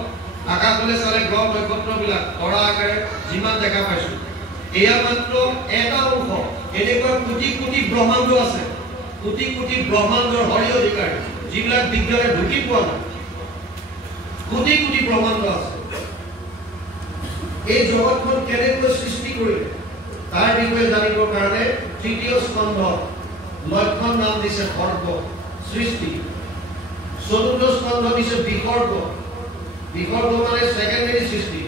আকাশলৈ চালে গ্ৰহ নক্ষত্ৰবিলাক তৰা আকাৰে যিমান দেখা পাইছোঁ, এয়া মাত্ৰ এটা অংশ। এনেকুৱা কোটি কোটি ব্ৰহ্মাণ্ড আছে, কোটি কোটি ব্ৰহ্মাণ্ডৰ হৰি অধিকাৰী, যিবিলাক বিজ্ঞানে ঢুকি পোৱা নাই। কোটি কোটি ব্ৰহ্মাণ্ড আছে। এই জগতখন কেনেকৈ সৃষ্টি কৰিলে তাৰ বিষয়ে জানিবৰ কাৰণে তৃতীয় স্কন্ধ লক্ষণ নাম দিছে সৰ্গ, সৃষ্টি। চতুৰ্থ স্কন্ধ দিছে বিসৰ্গ। বিসৰ্গ মানে সেকেন্ডাৰী সৃষ্টি।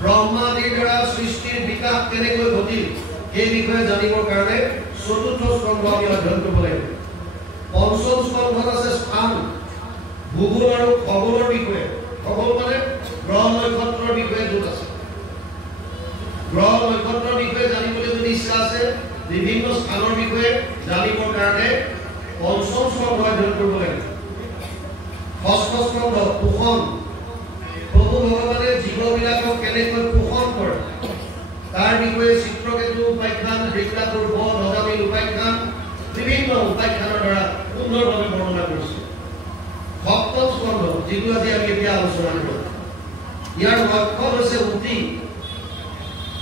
ব্ৰহ্মাদিৰ দ্বাৰা সৃষ্টিৰ বিকাশ কেনেকৈ ঘটিল সেই বিষয়ে জানিবৰ কাৰণে চতুৰ্থ স্কন্ধ আমি অধ্যয়ন কৰিব লাগিব। পঞ্চম স্কন্ধত আছে স্থান, ভূগোল আৰু খগোলৰ বিষয়ে। খগোল মানে গ্ৰহ নক্ষত্ৰৰ বিষয়ে য'ত আছে। গ্ৰহ নক্ষত্ৰৰ বিষয়ে জানিবলৈ যদি ইচ্ছা আছে, বিভিন্ন স্থানৰ বিষয়ে জানিবৰ কাৰণে পঞ্চম স্কন্ধ অধ্যয়ন কৰিব লাগিব। ষষ্ঠ স্কন্ধ পোষণ, ভগৱানে জীৱবিলাকক কেনেকৈ পোষণ কৰে তাৰ বিষয়ে চিত্ৰকেতু উপাখ্যান, বৃত্তাসুৰ বধ, অজামিল উপাখ্যান, বিভিন্ন উপাখ্যানৰ দ্বাৰা সুন্দৰভাৱে বৰ্ণনা কৰিছে। সপ্তম স্কন্ধ যিটো আজি আমি এতিয়া আলোচনা কৰিম, ইয়াৰ লক্ষ্য হৈছে উতি।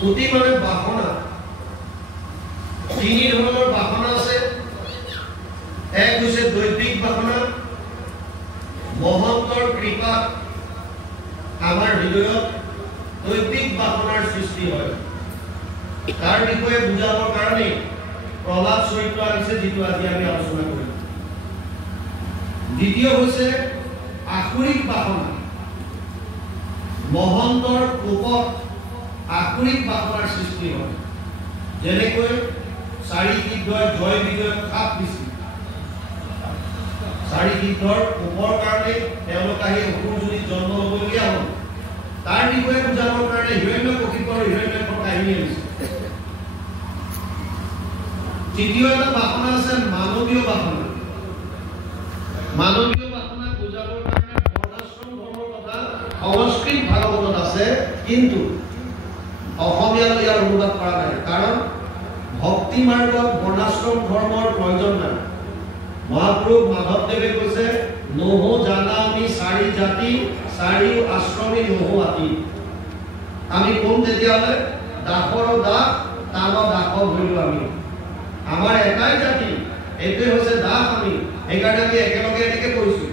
উতি মানে বাসনা। তিনি ধৰণৰ বাসনা আছে। এক হৈছে দৈবিক বাসনা। মহন্তৰ কৃপাত আমাৰ হৃদয়ত দৈবিক বাসনাৰ সৃষ্টি হয়। তাৰ বিষয়ে বুজাবৰ কাৰণে প্ৰহ্লাদ চৰিত্ৰ আছে, যিটো আজি আমি আলোচনা কৰিম। দ্বিতীয় হৈছে আসুৰিক বাসনা। মহন্তৰ কোপত আসুৰিক বাসনাৰ সৃষ্টি হয়। যেনেকৈ চাৰি সিদ্ধই জয় বিজয় খাপ দিছিল। চাৰি সিদ্ধৰ কোপৰ কাৰণে তেওঁলোক আহি অসুৰজনীত জন্ম ল'বলগীয়া হ'ল। তাৰ বিষয়ে বুজাবৰ কাৰণে হিৰণ্যকশিপুৰ হিৰণ্যকৰ কাহিনী আহিছে। তৃতীয় এটা বাসনা আছে মানৱীয় বাসনা। মানৱীয় বাসনা বুজাবৰ কাৰণে বৰ্ণাশ্ৰম ধৰ্মৰ কথা সংস্কৃত ভাগৱতত আছে, কিন্তু অসমীয়ালৈ ইয়াৰ অনুবাদ কৰা নাই, কাৰণ ভক্তি মাৰ্গত বৰ্ণাশ্ৰম ধৰ্মৰ প্ৰয়োজন নাই। মহাপুৰুষ মাধৱদেৱে কৈছে, নহো জানা আমি চাৰি জাতি, চাৰি আশ্ৰমী নহো আতি। আমি কোন তেতিয়াহ'লে দাসৰ দাস, তাম দাসক ধৰিলো আমি। আমাৰ এটাই জাতি, এইটোৱে হৈছে দাস আমি। সেইকাৰণে আমি একেলগে এনেকে কৈছো।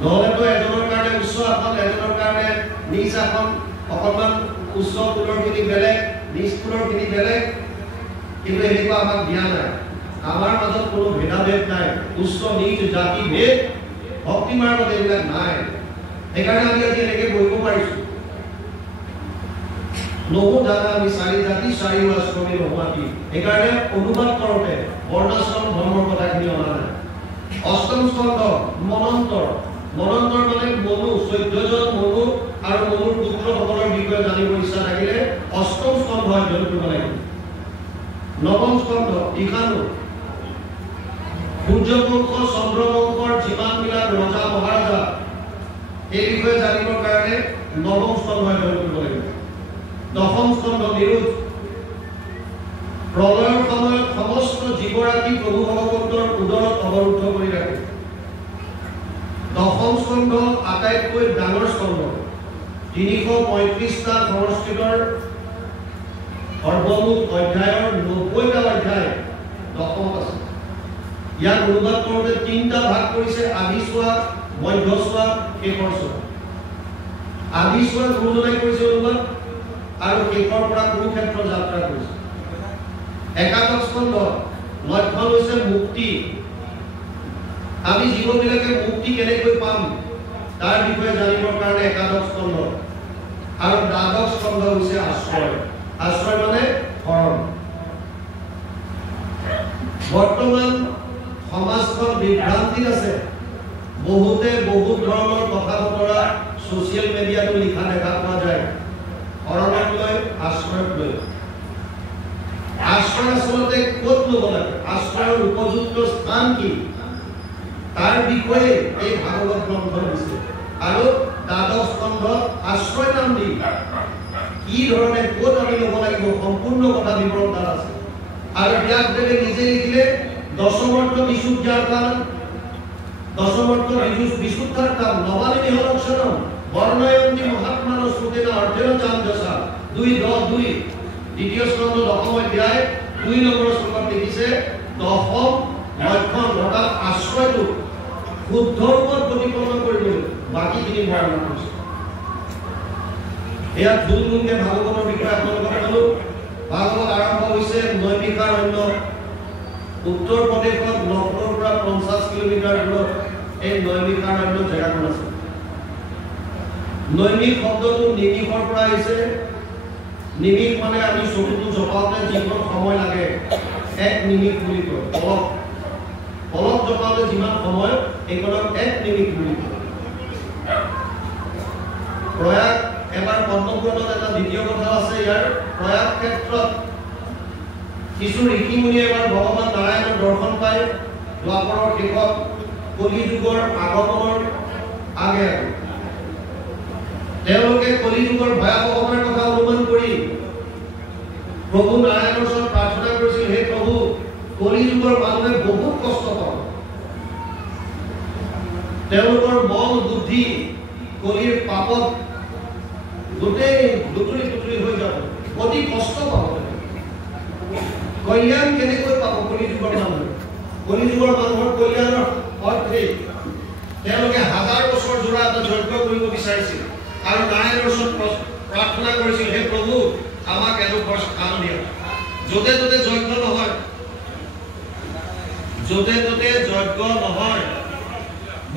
নহ'লেতো এজনৰ কাৰণে উচ্চ আসন, এজনৰ কাৰণে নিজ আসন, অকণমান উচ্চ কুলৰখিনি বেলেগ, নিজ কুলৰখিনি বেলেগ, কিন্তু এনেকুৱা আমাক দিয়া নাই। আমাৰ মাজত কোনো ভেদাভেদ নাই, উচ্চ নিজ জাতি ভেদ ভক্তি মাৰ্গত এইবিলাক নাই। সেইকাৰণে আমি আজি এনেকে বহিব পাৰিছো। নহো জানা আমি চাৰি জাতি, চাৰি আশ্ৰমী নহো আতি। সেইকাৰণে অনুবাদ কৰোঁতে বৰ্ণাশ্ৰম ধৰ্মৰ কথাখিনি অনা নাই। অষ্টম স্কন্ধ মনন্তৰ। মনন্তৰ মানে মনু, 14জন মনু আৰু মনুৰ পুত্ৰসকলৰ বিষয়ে জানিব ইচ্ছা থাকিলে অষ্টম স্কন্ধ অধ্যয়ন কৰিব লাগিব। নৱম স্কন্ধ ঈশানু। সূৰ্যবংশ চন্দ্ৰবংশৰ যিমানবিলাক ৰজা মহাৰাজা, এই বিষয়ে জানিবৰ কাৰণে নৱম স্কন্ধ অধ্যয়ন কৰিব লাগিব। দশম স্কন্ধ নিৰোধ। প্ৰলয়ৰ সময়ত সমস্ত জীৱৰাশি প্ৰভু ভগৱন্তৰ উদৰত অৱৰুদ্ধ কৰি ৰাখে। দশম স্কন্ধ আটাইতকৈ ডাঙৰ স্কন্ধ। 335টা সংস্কৃতৰ সৰ্বমুঠ অধ্যায়ৰ 90টা অধ্যায় দশমত আছে। ইয়াক অনুবাদ কৰোঁতে 3টা ভাগ কৰিছে, আদিছোৱা, মধ্যছোৱা, শেষৰছোৱা। আদিছোৱা গুৰুজনাই কৰিছে অনুবাদ, আৰু শেষৰ পৰা কুৰুক্ষেত্ৰ যাত্ৰা কৰিছে। একাদশ স্কন্ধ লক্ষণ হৈছে মুক্তি। আমি জীৱবিলাকে মুক্তি কেনেকৈ পাম তাৰ বিষয়ে জানিবৰ কাৰণে একাদশ স্কন্ধ। আৰু দ্বাদশ স্কন্ধ হৈছে আশ্ৰয়। আশ্ৰয় মানে শৰণ। বৰ্তমান সমাজখন বিভ্ৰান্তিত আছে। বহুতে বহুত ধৰণৰ কথা বতৰা ছ'চিয়েল মিডিয়াতো লিখা দেখা পোৱা যায়, শৰণক লৈ, আশ্ৰয়ক লৈ। আশ্ৰয় আচলতে ক'ত ল'ব লাগে, আশ্ৰয়ৰ উপযুক্ত স্থান কি, তাৰ বিষয়ে এই ভাগৱত গ্ৰন্থ দিছে। আৰু দ্বাদশ স্কন্ধত আশ্ৰয় নাম দি কি ধৰণে ক'ত আমি ল'ব লাগিব সম্পূৰ্ণ কথা বিৱৰণ তাত আছে। আৰু ব্যাসদেৱে নিজে লিখিলে দশমৰ্থ বিশুদ্ধাৰ্থম, দশমৰ্থ বিশুদ্ধাৰ্থম নবানি নিহলক্ষণম বৰ্ণয়ন্তি মহাত্মান শ্ৰুতেন অৰ্ধেন চান্দসা 2:10-2 দ্বিতীয় স্কন্ধ দশম অধ্যায় 2 নম্বৰ শ্লোকত লিখিছে, দশম লক্ষণ অৰ্থাৎ আশ্ৰয়টো শুদ্ধ ৰূপত প্ৰতিপন্ন কৰিবলৈ বাকীখিনি বৰ্ণনা কৰিছে। এয়া দুগুণকে ভাগৱতৰ বিষয়ে আপোনালোকক ক'লো। ভাগৱত আৰম্ভ হৈছে নৈমিষাৰণ্য। উত্তৰ প্ৰদেশত লক্ষ্ণৌৰ পৰা 50 কিলোমিটাৰ দূৰত এই নৈমিষাৰণ্য জেগাখন আছে। নৈমিষ শব্দটো নিমিষৰ পৰা আহিছে। নিমিষ মানে আমি চকুটো জপাওঁতে যিমান সময় লাগে এক নিমিষ বুলি কয়। পলক জপাওঁতে যিমান সময় এইখনক এক নিমিষ বুলি কয়। প্ৰয়াগ এবাৰ পদ্মপুৰাণত এটা দ্বিতীয় কথা আছে। ইয়াৰ প্ৰয়াগ ক্ষেত্ৰত কিছু ঋষিমুনিয়ে এবাৰ ভগৱান নাৰায়ণৰ দৰ্শন পায় দ্বাপৰৰ শেষত, কলি যুগৰ আগমনৰ আগে আগে। তেওঁলোকে কলিযুগৰ ভয়াৱহতাৰ কথা অনুমান কৰি প্ৰভু নাৰায়ণৰ ওচৰত প্ৰাৰ্থনা কৰিছিল, হে প্ৰভু, কলিযুগৰ মানুহে বহুত কষ্ট পাব, তেওঁলোকৰ মন বুদ্ধি কলিৰ পাপত গোটেই লুতুৰি পুতুৰি হৈ যাব, অতি কষ্ট পাব। কল্যাণ কেনেকৈ পাব কলিযুগৰ মানুহে? কলিযুগৰ মানুহৰ কল্যাণৰ অৰ্থে তেওঁলোকে 1000 বছৰ জোৰা এটা যজ্ঞ কৰিব বিচাৰিছিল আৰু নাৰায়ণৰ ওচৰত প্ৰাৰ্থনা কৰিছিল, হে প্ৰভু, আমাক এডোখৰ স্থান দিয়া, য'তে ত'তে যজ্ঞ নহয়, য'তে ত'তে যজ্ঞ নহয়।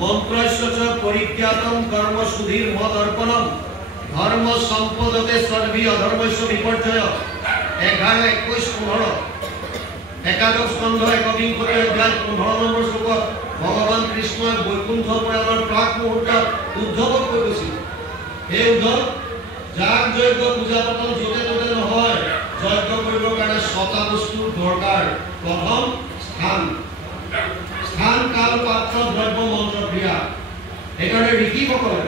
মন্ত্ৰস্য পৰিজ্ঞাতম কৰ্ম সুধীৰ মদ অৰ্পণম ধৰ্ম সম্পদতে সৰ্বী অধৰ্মস্য বিপৰ্যয়। 11, 21, 15 একাদশ স্কন্ধ 1 অধ্যায় 15 নম্বৰ শ্লোকত ভগৱান কৃষ্ণই বৈকুণ্ঠ পুৰাণৰ প্ৰাক মুহূৰ্তত উদ্ধৱক কৈ কৈছিল, হে উদ্ধৱ, যাগ যজ্ঞ পূজা পাতল য'তে ত'তে নহয়, যজ্ঞ কৰিবৰ কাৰণে 6টা বস্তুৰ দৰকাৰ। প্ৰথম স্থান, স্থান কাল পাত্ৰ দ্ৰব্য মন্ত্ৰ ক্ৰিয়া। সেইকাৰণে ঋষিসকলে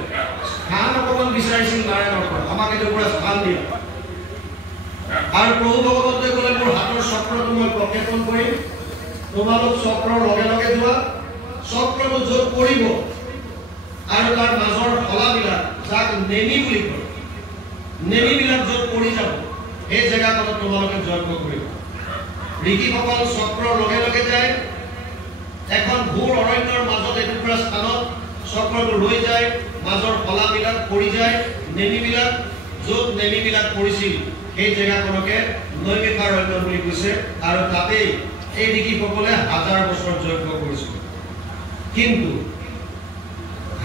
স্থান অকণমান বিচাৰিছিল নাৰায়ণৰ পৰা, আমাক এটুকুৰা স্থান দিয়া। আৰু প্ৰভু ভগৱন্তই ক'লে, মোৰ হাতৰ চক্ৰটো মই প্ৰক্ষেপণ কৰিম, তোমালোক চক্ৰৰ লগে লগে যোৱা, চক্ৰটো য'ত পৰিব আৰু তাৰ মাজৰ শলাবিলাক, যাক নেমি বুলি কয়, নেমিবিলাক য'ত পৰি যাব, সেই জেগাকনত তোমালোকে যজ্ঞ কৰিবা। ঋষিসকল চক্ৰৰ লগে লগে যায়, এখন ঘোৰ অৰণ্যৰ মাজত এটুকুৰা স্থানত চক্ৰটো ৰৈ যায়, মাজৰ শলাবিলাক পৰি যায়, নেমিবিলাক য'ত নেমিবিলাক পৰিছিল সেই জেগাখনকে নৈমিষাৰণ্য বুলি কৈছে। আৰু তাতেই এই ঋষিসকলে 1000 বছৰ যজ্ঞ কৰিছিল। কিন্তু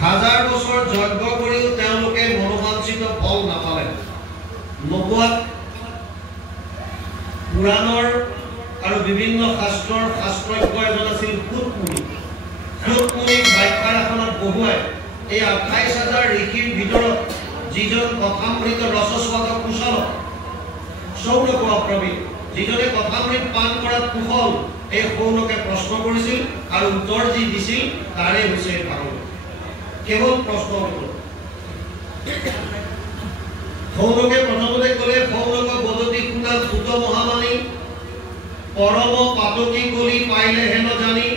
1000 বছৰ যজ্ঞ কৰিও তেওঁলোকে মনোবাঞ্ছিত ফল নাপালে। নোপোৱাত পুৰাণৰ আৰু বিভিন্ন শাস্ত্ৰৰ শাস্ত্ৰজ্ঞ এজন আছিল সুতমুনি। সুতমুনিক ব্যাখ্যাৰ এখনত বহুৱাই এই 28000 ঋষিৰ ভিতৰত যিজন কথামৃত ৰসস্বাদ কুশল সৌনক অপ্ৰবীণ, যিজনে কথামৃত পান কৰাত কুশল, এই সৌনকে প্ৰশ্ন কৰিছিল আৰু উত্তৰ যি দিছিল তাৰে হৈছে ভাগৱত। কেৱল প্ৰশ্ন উত্তৰ। সৌনকে প্ৰথমতে ক'লে, সৌনক বদতি শুনা সুত মহামানী পৰম পাতকী কলি পাইলে হেন জানি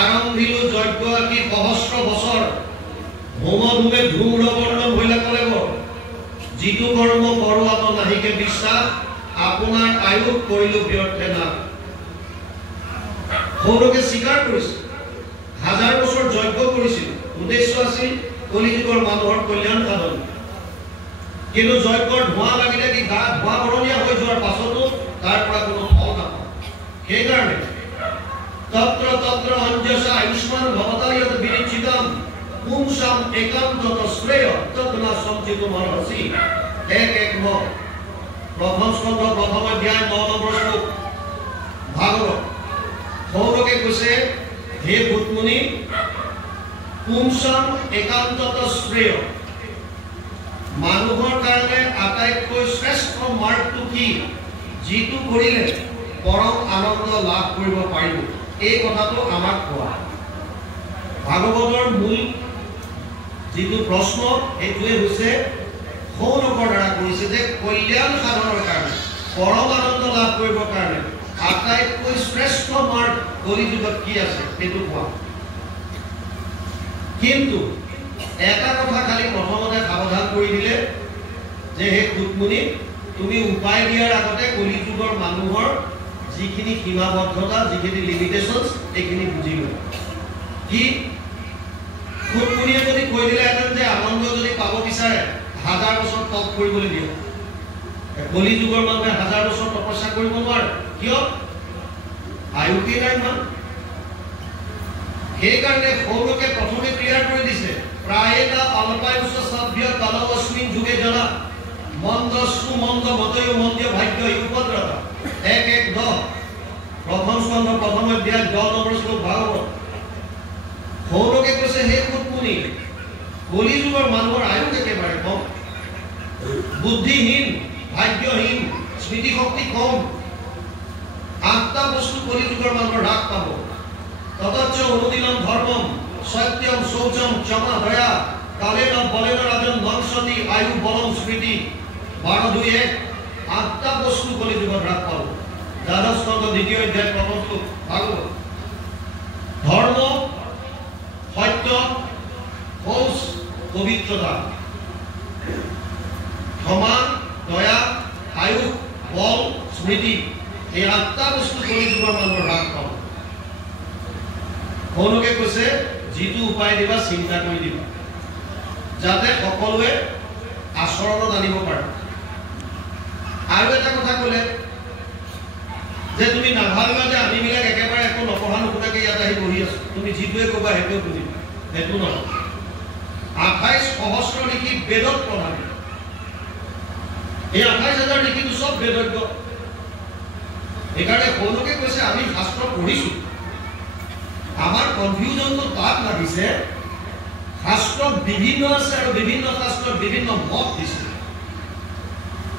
আৰম্ভিলো যজ্ঞ আকি সহস্ৰ বছৰ হোম ধূমে ধূম্ৰবৰ্ণ ভৈলা কলে বৰ যিটো কৰ্ম কৰোৱাত নাহিকে বিশ্বাস আপোনাৰ আয়ুস কৰিলো ব্যৰ্থে না। সৌনকে স্বীকাৰ কৰিছিল 1000 বছৰ যজ্ঞ কৰিছিল, উদ্দেশ্য আছিল কলিযুগৰ মানুহৰ কল্যাণ সাধন। কিন্তু যজ্ঞৰ ধোঁৱা লাগিলে কি গা ধোঁৱা বৰণীয়া হৈ যোৱাৰ পাছতো তাৰ পৰা কোনো ফল নাপায়। সেইকাৰণে তত্ৰ তত্ৰ অঞ্জসা আয়ুষ্মান ভৱতায়ত বিনিশ্চিতম পুংসাম একান্তত শ্ৰেয় তৎনা সঞ্চিতম অৰ্হসি। 1:1 প্ৰথম স্কন্ধ 1ম অধ্যায় 9 নম্বৰ শ্লোক ভাগৱত। সৌনকে কৈছে, হে ভূতমুনি, পুংসাম একান্তত শ্ৰেয়, মানুহৰ কাৰণে আটাইতকৈ শ্ৰেষ্ঠ মাৰ্গটো কি, যিটো কৰিলে পৰম আনন্দ লাভ কৰিব পাৰিব, এই কথাটো আমাক কোৱা। ভাগৱতৰ মূল যিটো প্ৰশ্ন এইটোৱে হৈছে সৌনকৰ দ্বাৰা কৰিছে যে কল্যাণ সাধনৰ কাৰণে, পৰম আনন্দ লাভ কৰিবৰ কাৰণে আটাইতকৈ শ্ৰেষ্ঠ মাৰ্গ কলিযুগত কি আছে সেইটো কোৱা। কিন্তু এটা কথা খালি প্ৰথমতে সাৱধান কৰি দিলে যে হে সুতমুনি, তুমি উপায় দিয়াৰ আগতে কলিযুগৰ মানুহৰ যিখিনি সীমাবদ্ধতা, যিখিনি লিমিটেশনস, এইখিনি বুজি লোৱা। কি সুতমুনিয়ে যদি কৈ দিলেহেঁতেন যে আনন্দ যদি পাব বিচাৰে 1000 বছৰ তপ কৰিবলৈ দিয়ে, কলিযুগৰ মানুহে 1000 বছৰ তপস্যা কৰিব নোৱাৰে, কিয়? আয়ুকেই নাই ইমান। সেইকাৰণে সৌনকে প্ৰথমে ক্লিয়াৰ কৰি দিছে, প্ৰায়েতা অল্পায়ুষ সভ্য কালবস্মিন যুগে জনা মন্দ সুমন্দ মতয় মন্দ ভাগ্য উপদ্ৰতা। 1:10 প্ৰথম স্কন্ধ 1ম অধ্যায় 10 নম্বৰ শ্লোক ভাগৱত। সৌনকে কৈছে, হে সুতমুনি, কলিযুগৰ মানুহৰ আয়ুস একেবাৰে কম, বুদ্ধিহীন, ভাগ্যহীন, স্মৃতিশক্তি কম। 8টা বস্তু কলিযুগৰ মানুহৰ হ্ৰাস পাব। ততচ্চ অনুদিনম ধৰ্মম সত্যম শৌচম ক্ষমা দয়া কালে বলেন রাজন নংসতি আয়ু বলম স্মৃতি 12:2:1 আটটা বস্তু কলি যুগত হ্ৰাস পাব। দ্বাদশ স্কন্ধ দ্বিতীয় অধ্যায় প্ৰথম শ্লোক ভাগৱত। ধৰ্ম, সত্য, শৌচ, পবিত্ৰতা, ক্ষমা, দয়া, আয়ু, বল, স্মৃতি, এই আটটা বস্তু কলি যুগৰ মানুহৰ হ্ৰাস পাব। তেওঁলোকে কৈছে যিটো উপায় দিবা চিন্তা কৰি দিবা যাতে সকলোৱে আচৰণত আনিব পাৰে। আৰু এটা কথা ক'লে যে তুমি নাভাবিবা যে আমিবিলাক একেবাৰে একো নপঢ়া নুশুনাকে ইয়াত আহি বহি আছো, তুমি যিটোৱে ক'বা সেইটোৱে বুজিবা, সেইটো নহয়। 28 সহস্ৰ লিখি বেদত প্ৰধান, এই 28,000 লিখিটো চব বেদজ্ঞ। সেইকাৰণে তেওঁলোকে কৈছে আমি শাস্ত্ৰ পঢ়িছো, আমাৰ কনফিউজনটো তাত লাগিছে শাস্ত্ৰত বিভিন্ন আছে আৰু বিভিন্ন শাস্ত্ৰত বিভিন্ন মত দিছে।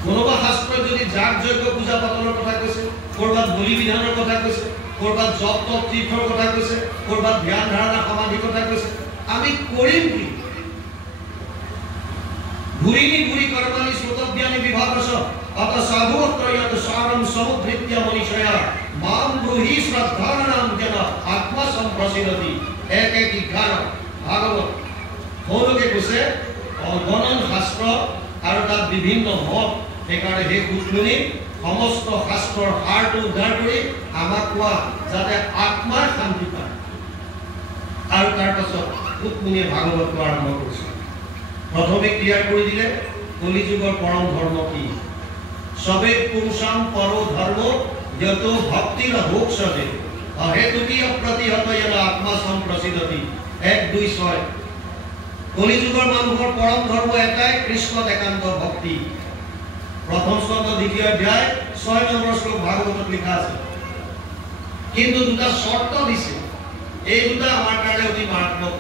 কোনোবা শাস্ত্ৰত যদি যাগ যজ্ঞ পূজা পাতলৰ কথা কৈছে, ক'ৰবাত বলি বিধানৰ কথা কৈছে, ক'ৰবাত জপ তপ তীৰ্থৰ কথা কৈছে, ক'ৰবাত ধ্যান ধাৰণা সমাধিৰ কথা কৈছে। আমি কৰিম কি? ঘূৰিনি ঘূৰি কৰ্মানি শ্ৰোতজ্ঞানী বিভাগস অত সাধুত্ৰয়ত সাৰম সমুদ্ধৃত্য মনীষয়া মাম ব্ৰূহি শ্ৰদ্ধানাম জন আত্মা সম্প্ৰসিদতি 1:11 ভাগৱত। তেওঁলোকে কৈছে অগণন শাস্ত্ৰ আৰু তাত বিভিন্ন মত। সেইকাৰণে সেই সুতমুনি সমস্ত শাস্ত্ৰৰ সাৰটো উদ্ধাৰ কৰি আমাক কোৱা যাতে আত্মাৰ শান্তি পায়। আৰু তাৰ পাছত সুতমুনিয়ে ভাগৱতটো আৰম্ভ কৰিছে। প্ৰথমে ক্লিয়াৰ কৰি দিলে কলি যুগৰ পৰম ধৰ্ম কি। সবে পুৰুষাম পৰ ধৰ্ম যত ভক্তিৰ হোক্সদে অহেতুকি অপ্ৰতিহত য়ন আত্মা সম্প্ৰসিদতি 1:2:6। কলি যুগৰ মানুহৰ পৰম ধৰ্ম এটাই, কৃষ্ণত একান্ত ভক্তি। প্ৰথম স্কন্ধ দ্বিতীয় অধ্যায় 6 নম্বৰ শ্লোক ভাগৱতত লিখা আছে। কিন্তু দুটা শৰ্ত দিছে, এই দুটা আমাৰ কাৰণে অতি মাৰাত্মক।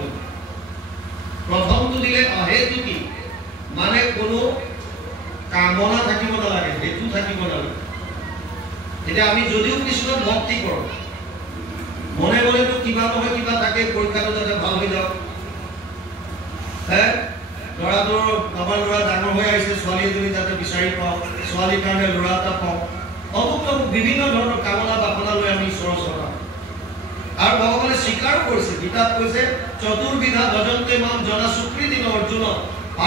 প্ৰথমটো দিলে অহেতুকি, মানে কোনো কামনা থাকিব নালাগে, হেতু থাকিব নালাগে। এতিয়া আমি যদিও কৃষ্ণত ভক্তি কৰোঁ, মনে মনেতো কিবা নহয় কিবা থাকে, পৰীক্ষাটো যাতে ভাল হৈ যাওক, ল'ৰাটোৰ আমাৰ ল'ৰা ডাঙৰ হৈ আহিছে, ছোৱালী এজনী যাতে বিচাৰি পাওঁ, ছোৱালীৰ কাৰণে ল'ৰা এটা পাওঁ, অমুক অমুক বিভিন্ন ধৰণৰ কামনা বাসনা লৈ আমি ঈশ্বৰৰ চৰাওঁ। আৰু ভগৱানে স্বীকাৰ কৰিছে, গীতাত কৈছে চতুৰ্বিধা ভজন্তে মাম জনা সুকৃতিন অৰ্জুন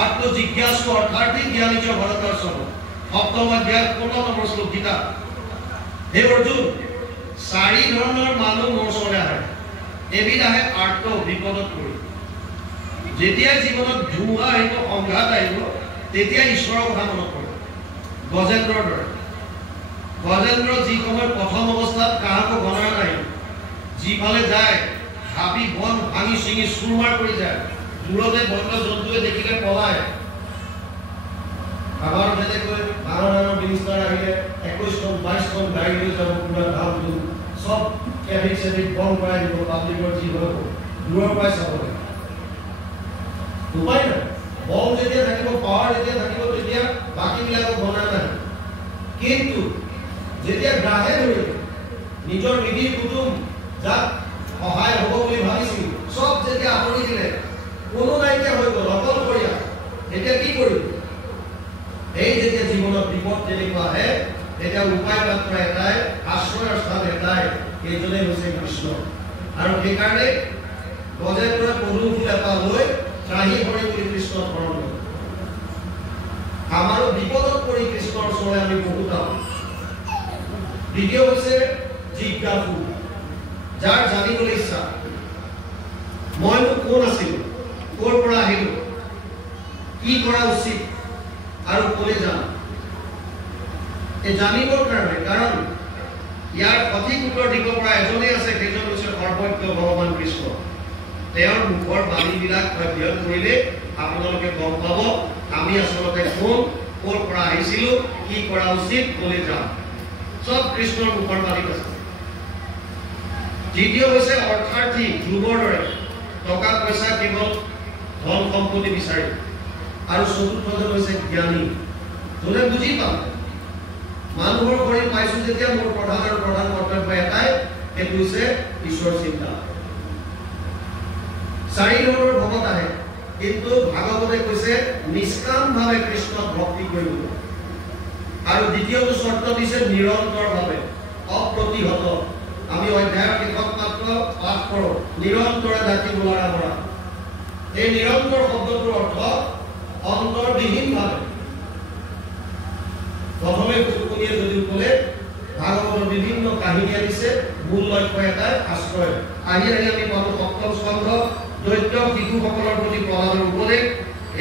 আত্ম জিজ্ঞাসু অৰ্থাৰ্থী জ্ঞানী চ ভৰতৰ্ষভ। 7ম অধ্যায় 15 নম্বৰ শ্লোক গীতা। হে অৰ্জুন, 4 ধৰণৰ মানুহ মোৰ ওচৰলৈ আহে। এবিধ আহে আৰ্ত, বিপদত পৰি। যেতিয়া জীৱনত ধুমুহা আহিব, সংঘাত আহিব, তেতিয়া ঈশ্বৰৰ কথা মনত পৰে। গজেন্দ্ৰৰ দৰে। গজেন্দ্ৰ যি সময় প্ৰথম অৱস্থাত কাহাকো গণনা নাই, যিফালে যায় হাবি বন ভাঙি চিঙি চুৰমাৰ কৰি যায়, দূৰতে বন্য জন্তুৱে দেখিলে পলায়। আমাৰ যেনেকৈ ডাঙৰ ডাঙৰ মিনিষ্টাৰ আহিলে 21খন 22খন গাড়ী লৈ যাব, পুৰা ধামটো চব ট্ৰেফিক চেফিক বন্ধ কৰাই দিব, পাব্লিকৰ যি হ'ব দূৰৰ পৰাই চাব লাগে। উপায় নাই, বল যেতিয়া থাকিব, পাৱাৰ যেতিয়া থাকিব, তেতিয়া বাকীবিলাকক গণনা নাই। কিন্তু যেতিয়া গ্ৰাহে ধৰিব, নিজৰ নিধি কুটুম যাক সহায় হ'ব বুলি ভাবিছিল, চব যেতিয়া আঁতৰি দিলে, কোনো নাইকিয়া হৈ গ'ল, অকলশৰীয়া, এতিয়া কি কৰিব? এই যেতিয়া জীৱনত বিপদ তেনেকুৱা আহে, তেতিয়া উপায় মাত্ৰ এটাই, আশ্ৰয়ৰ স্থান এটাই, এইজনেই হৈছে কৃষ্ণ। আৰু সেইকাৰণে গজেন্দ্ৰই পদুম ফুল এটা লৈ ত্ৰাহি কৰি বুলি কৃষ্ণক শৰণ লয়। আমাৰো বিপদত পৰি কৃষ্ণৰ ওচৰলৈ আমি বহুত আহোঁ। দ্বিতীয় হৈছে জিজ্ঞাসু, যাৰ জানিবলৈ ইচ্ছা, মইনো কোন আছিলো, ক'ৰ পৰা আহিলো, কি কৰা উচিত আৰু ক'লৈ যাম, এই জানিবৰ কাৰণে। কাৰণ ইয়াৰ সঠিক উত্তৰ দিব পৰা এজনেই আছে, সেইজন হৈছে সৰ্বজ্ঞ ভগৱান কৃষ্ণ। তেওঁৰ মুখৰ বাণীবিলাক অধ্যয়ন কৰিলে আপোনালোকে গম পাব আমি আচলতে কোন, ক'ৰ পৰা আহিছিলো, কি কৰা উচিত, ক'লৈ যাম, চব কৃষ্ণৰ মুখৰ বাণীত আছে। দ্বিতীয় হৈছে অৰ্থাৰ্থী, ধ্ৰুৱৰ দৰে টকা পইচা কেৱল ধন সম্পত্তি বিচাৰি। আৰু চতুৰ্থজন হৈছে জ্ঞানী, যোনে বুজি পালে মানুহৰ শৰীৰ পাইছো যেতিয়া মোৰ প্ৰধান আৰু প্ৰধান কৰ্তব্য এটাই, সেইটো হৈছে ঈশ্বৰ চিন্তা। 4 ধৰণৰ ভকত আহে, কিন্তু ভাগৱতে কৈছে নিষ্কামভাৱে কৃষ্ণক ভক্তি কৰিব। আৰু দ্বিতীয়টো চৰ্ত দিছে নিৰন্তৰভাৱে, অপ্ৰতিহত। আমি অধ্যায়ৰ শেষত মাত্ৰ পাঠ কৰোঁ নিৰন্তৰে ডাকি বোলাৰা মৰা। এই নিৰন্তৰ শব্দটোৰ অৰ্থ অন্তৰবিহীনভাৱে। প্ৰথমে কুতুকুনিয়ে যদিও ক'লে ভাগৱতৰ বিভিন্ন কাহিনী আনিছে, মূল লক্ষ্য এটাই আশ্ৰয়। আহি আমি পালোঁ সপ্তম স্কন্ধ দৈত্য শিশুসকলৰ প্ৰতি প্ৰহ্লাদৰ উপদেশ।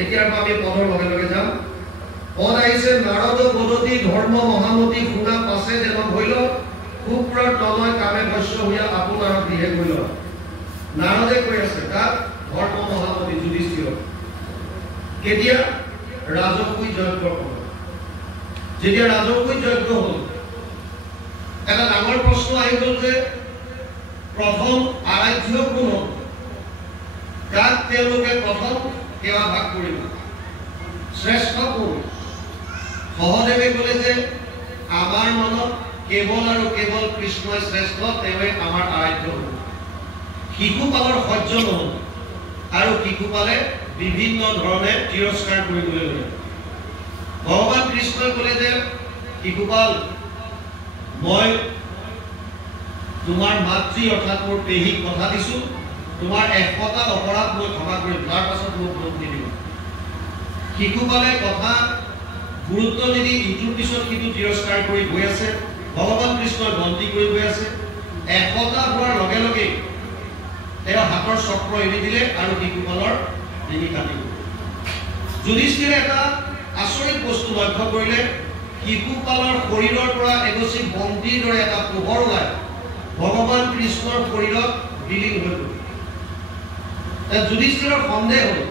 এতিয়াৰ পৰা আমি পদৰ লগে লগে যাম। পদ আহিছে নাৰদ বদতি ধৰ্ম মহামতি শুনা পাছে যেন হৈল কুকুৰৰ তনয় কামে বৈশ্য হৈয়া আপোনাৰ গৃহে গৈল। নাৰদে কৈ আছে তাক ধৰ্ম মহামতি যুধিষ্ঠিৰ কেতিয়া ৰাজকীয় যজ্ঞ হ'ল। যেতিয়া ৰাজকীয় যজ্ঞ হ'ল এটা ডাঙৰ প্ৰশ্ন আহি গ'ল যে প্ৰথম আৰাধ্য কোন হ'ল, কাক তেওঁলোকে প্ৰথম সেৱা ভাগ কৰিব, শ্ৰেষ্ঠ কোন? সহদেৱে ক'লে যে আমাৰ মনত কেৱল আৰু কেৱল কৃষ্ণই শ্ৰেষ্ঠ, তেওঁৱে আমাৰ আৰাধ্য হ'ল। শিশুপালৰ সহ্য নহ'ল আৰু শিশুপালে বিভিন্ন ধৰণে তিৰস্কাৰ কৰিবলৈ ল'লে। ভগৱান কৃষ্ণই ক'লে যে শিশুপাল, মই তোমাৰ মাতৃ অৰ্থাৎ মোৰ পেহীক কথা দিছোঁ, তোমাৰ 100টা অপৰাধ মই ক্ষমা কৰিম, তাৰ পাছত মোক দোষ নিদিব। শিশুপালে কথা গুৰুত্ব নিদি ইটোৰ পিছত সিটো তিৰস্কাৰ কৰি গৈ আছে। ভগৱান কৃষ্ণই বন্দী কৰি গৈ আছে। 100টা হোৱাৰ লগে লগে তেওঁ হাতৰ চক্ৰ এৰি দিলে আৰু শিশুপালৰ ডিঙি কাটি গ'ল। যুধিষ্ঠিৰে এটা আচৰিত বস্তু লক্ষ্য কৰিলে, শিশুপালৰ শৰীৰৰ পৰা এগছি বন্তিৰ দৰে এটা পোহৰ ওলাই ভগৱান কৃষ্ণৰ শৰীৰত বিলীন হৈ গ'ল। যুধিষ্ঠিৰৰ সন্দেহ হ'ল।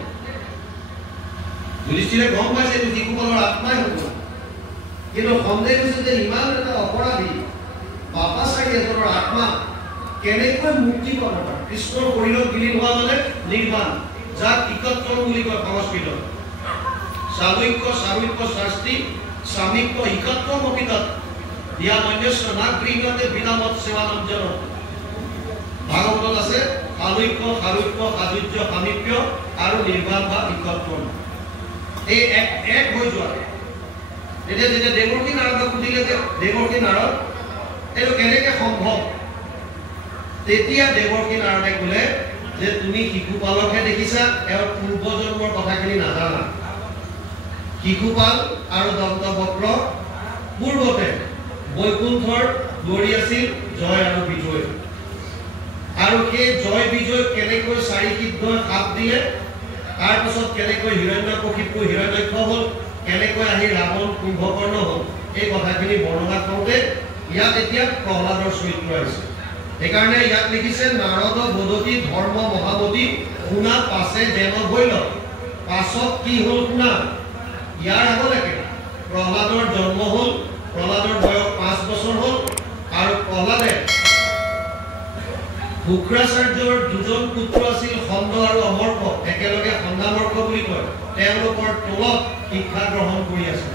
যুধিষ্ঠিৰে গম পাইছে যে শিশুপালৰ আত্মাই হৈ গ'ল, কিন্তু সন্দেহ হৈছে যে ইমান এটা অপৰাধী পাপাচাৰী এজনৰ আত্মা কেনেকৈ মুক্তি পাব? কৃষ্ণৰ শৰীৰত বিলীন হোৱা মানে নিৰ্বাণ, যাক ইকত্তম বুলি কয় সংস্কৃতত। সাময়িক সাময়িক শাস্তি সামিক্য ইকত্তম অপিতত দিয়া মন্যস্য না গৃহতে বিনামত সেৱানম জন। ভাগৱতত আছে সাময়িক সাৰুক্য সাযুজ্য সামিপ্য আৰু নিৰ্বাণ বা ইকত্তম। এই এক হৈ যোৱা। এতিয়া যেতিয়া দেৱকী নাৰদক সুধিলে যে দেৱকী নাৰদ এইটো কেনেকৈ সম্ভৱ, তেতিয়া দেৱকী নাৰদে ক'লে যে তুমি শিশুপালকহে দেখিছা, তেওঁৰ পূৰ্বজন্মৰ কথাখিনি নাজানা। শিশুপাল আৰু দন্তবক্ৰ পূৰ্বতে বৈকুণ্ঠৰ দৌৰি আছিল জয় আৰু বিজয়। আৰু সেই জয় বিজয় কেনেকৈ 4 সিদ্ধই সাপ দিলে, তাৰ পাছত কেনেকৈ হিৰণ্যকশিপু হিৰণ্যক্ষ হ'ল, কেনেকৈ আহি ৰাৱণ কুম্ভকৰ্ণ হ'ল, এই কথাখিনি বৰ্ণনা কৰোঁতে ইয়াত এতিয়া প্ৰহ্লাদৰ চৰিত্ৰ আহিছে। সেইকাৰণে ইয়াত লিখিছে নাৰদ বদতি ধৰ্ম মহামতি শুনা পাছে যেন হৈল। পাছত কি হ'ল শুনা। ইয়াৰ আগলৈকে প্ৰহ্লাদৰ জন্ম হ'ল, প্ৰহ্লাদৰ বয়স 5 বছৰ হ'ল আৰু প্ৰহ্লাদে শুক্ৰাচাৰ্যৰ 2জন পুত্ৰ আছিল, খণ্ড আৰু অমৰ্ক, একেলগে খণ্ডামৰ্ক বুলি কয়। তেওঁলোকৰ তলত শিক্ষা গ্ৰহণ কৰি আছে।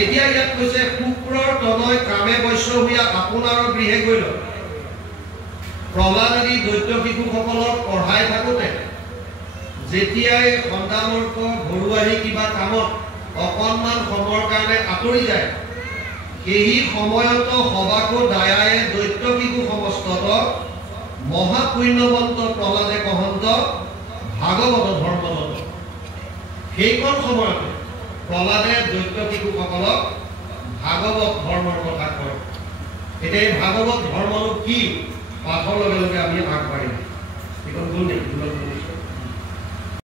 এতিয়া ইয়াত কৈছে শুক্ৰৰ তনয় কামে বৈশ্য হৈয়া আপোনাৰ গৃহে গৈল। প্ৰহ্লাদ আদি দৈত্য শিশুসকলক পঢ়াই থাকোঁতে যেতিয়াই খণ্ডামৰ্ক ঘৰুৱাহী কিবা কামত অকণমান সময়ৰ কাৰণে আঁতৰি যায়, সেই সময়তো সবাকো দায়ায়ে দৈত্য শিশু সমস্তত মহাপুণ্যৱন্ত প্ৰহ্লাদে কহন্ত ভাগৱত ধৰ্মদত্ত। সেইখন সময়তে প্ৰহ্লাদে দৈত্য শিশুসকলক ভাগৱত ধৰ্মৰ কথা কয়। এতিয়া এই ভাগৱত ধৰ্মনো কি, পাঠৰ লগে লগে আমি আগবাঢ়িম। এইখন ভুল নেকি?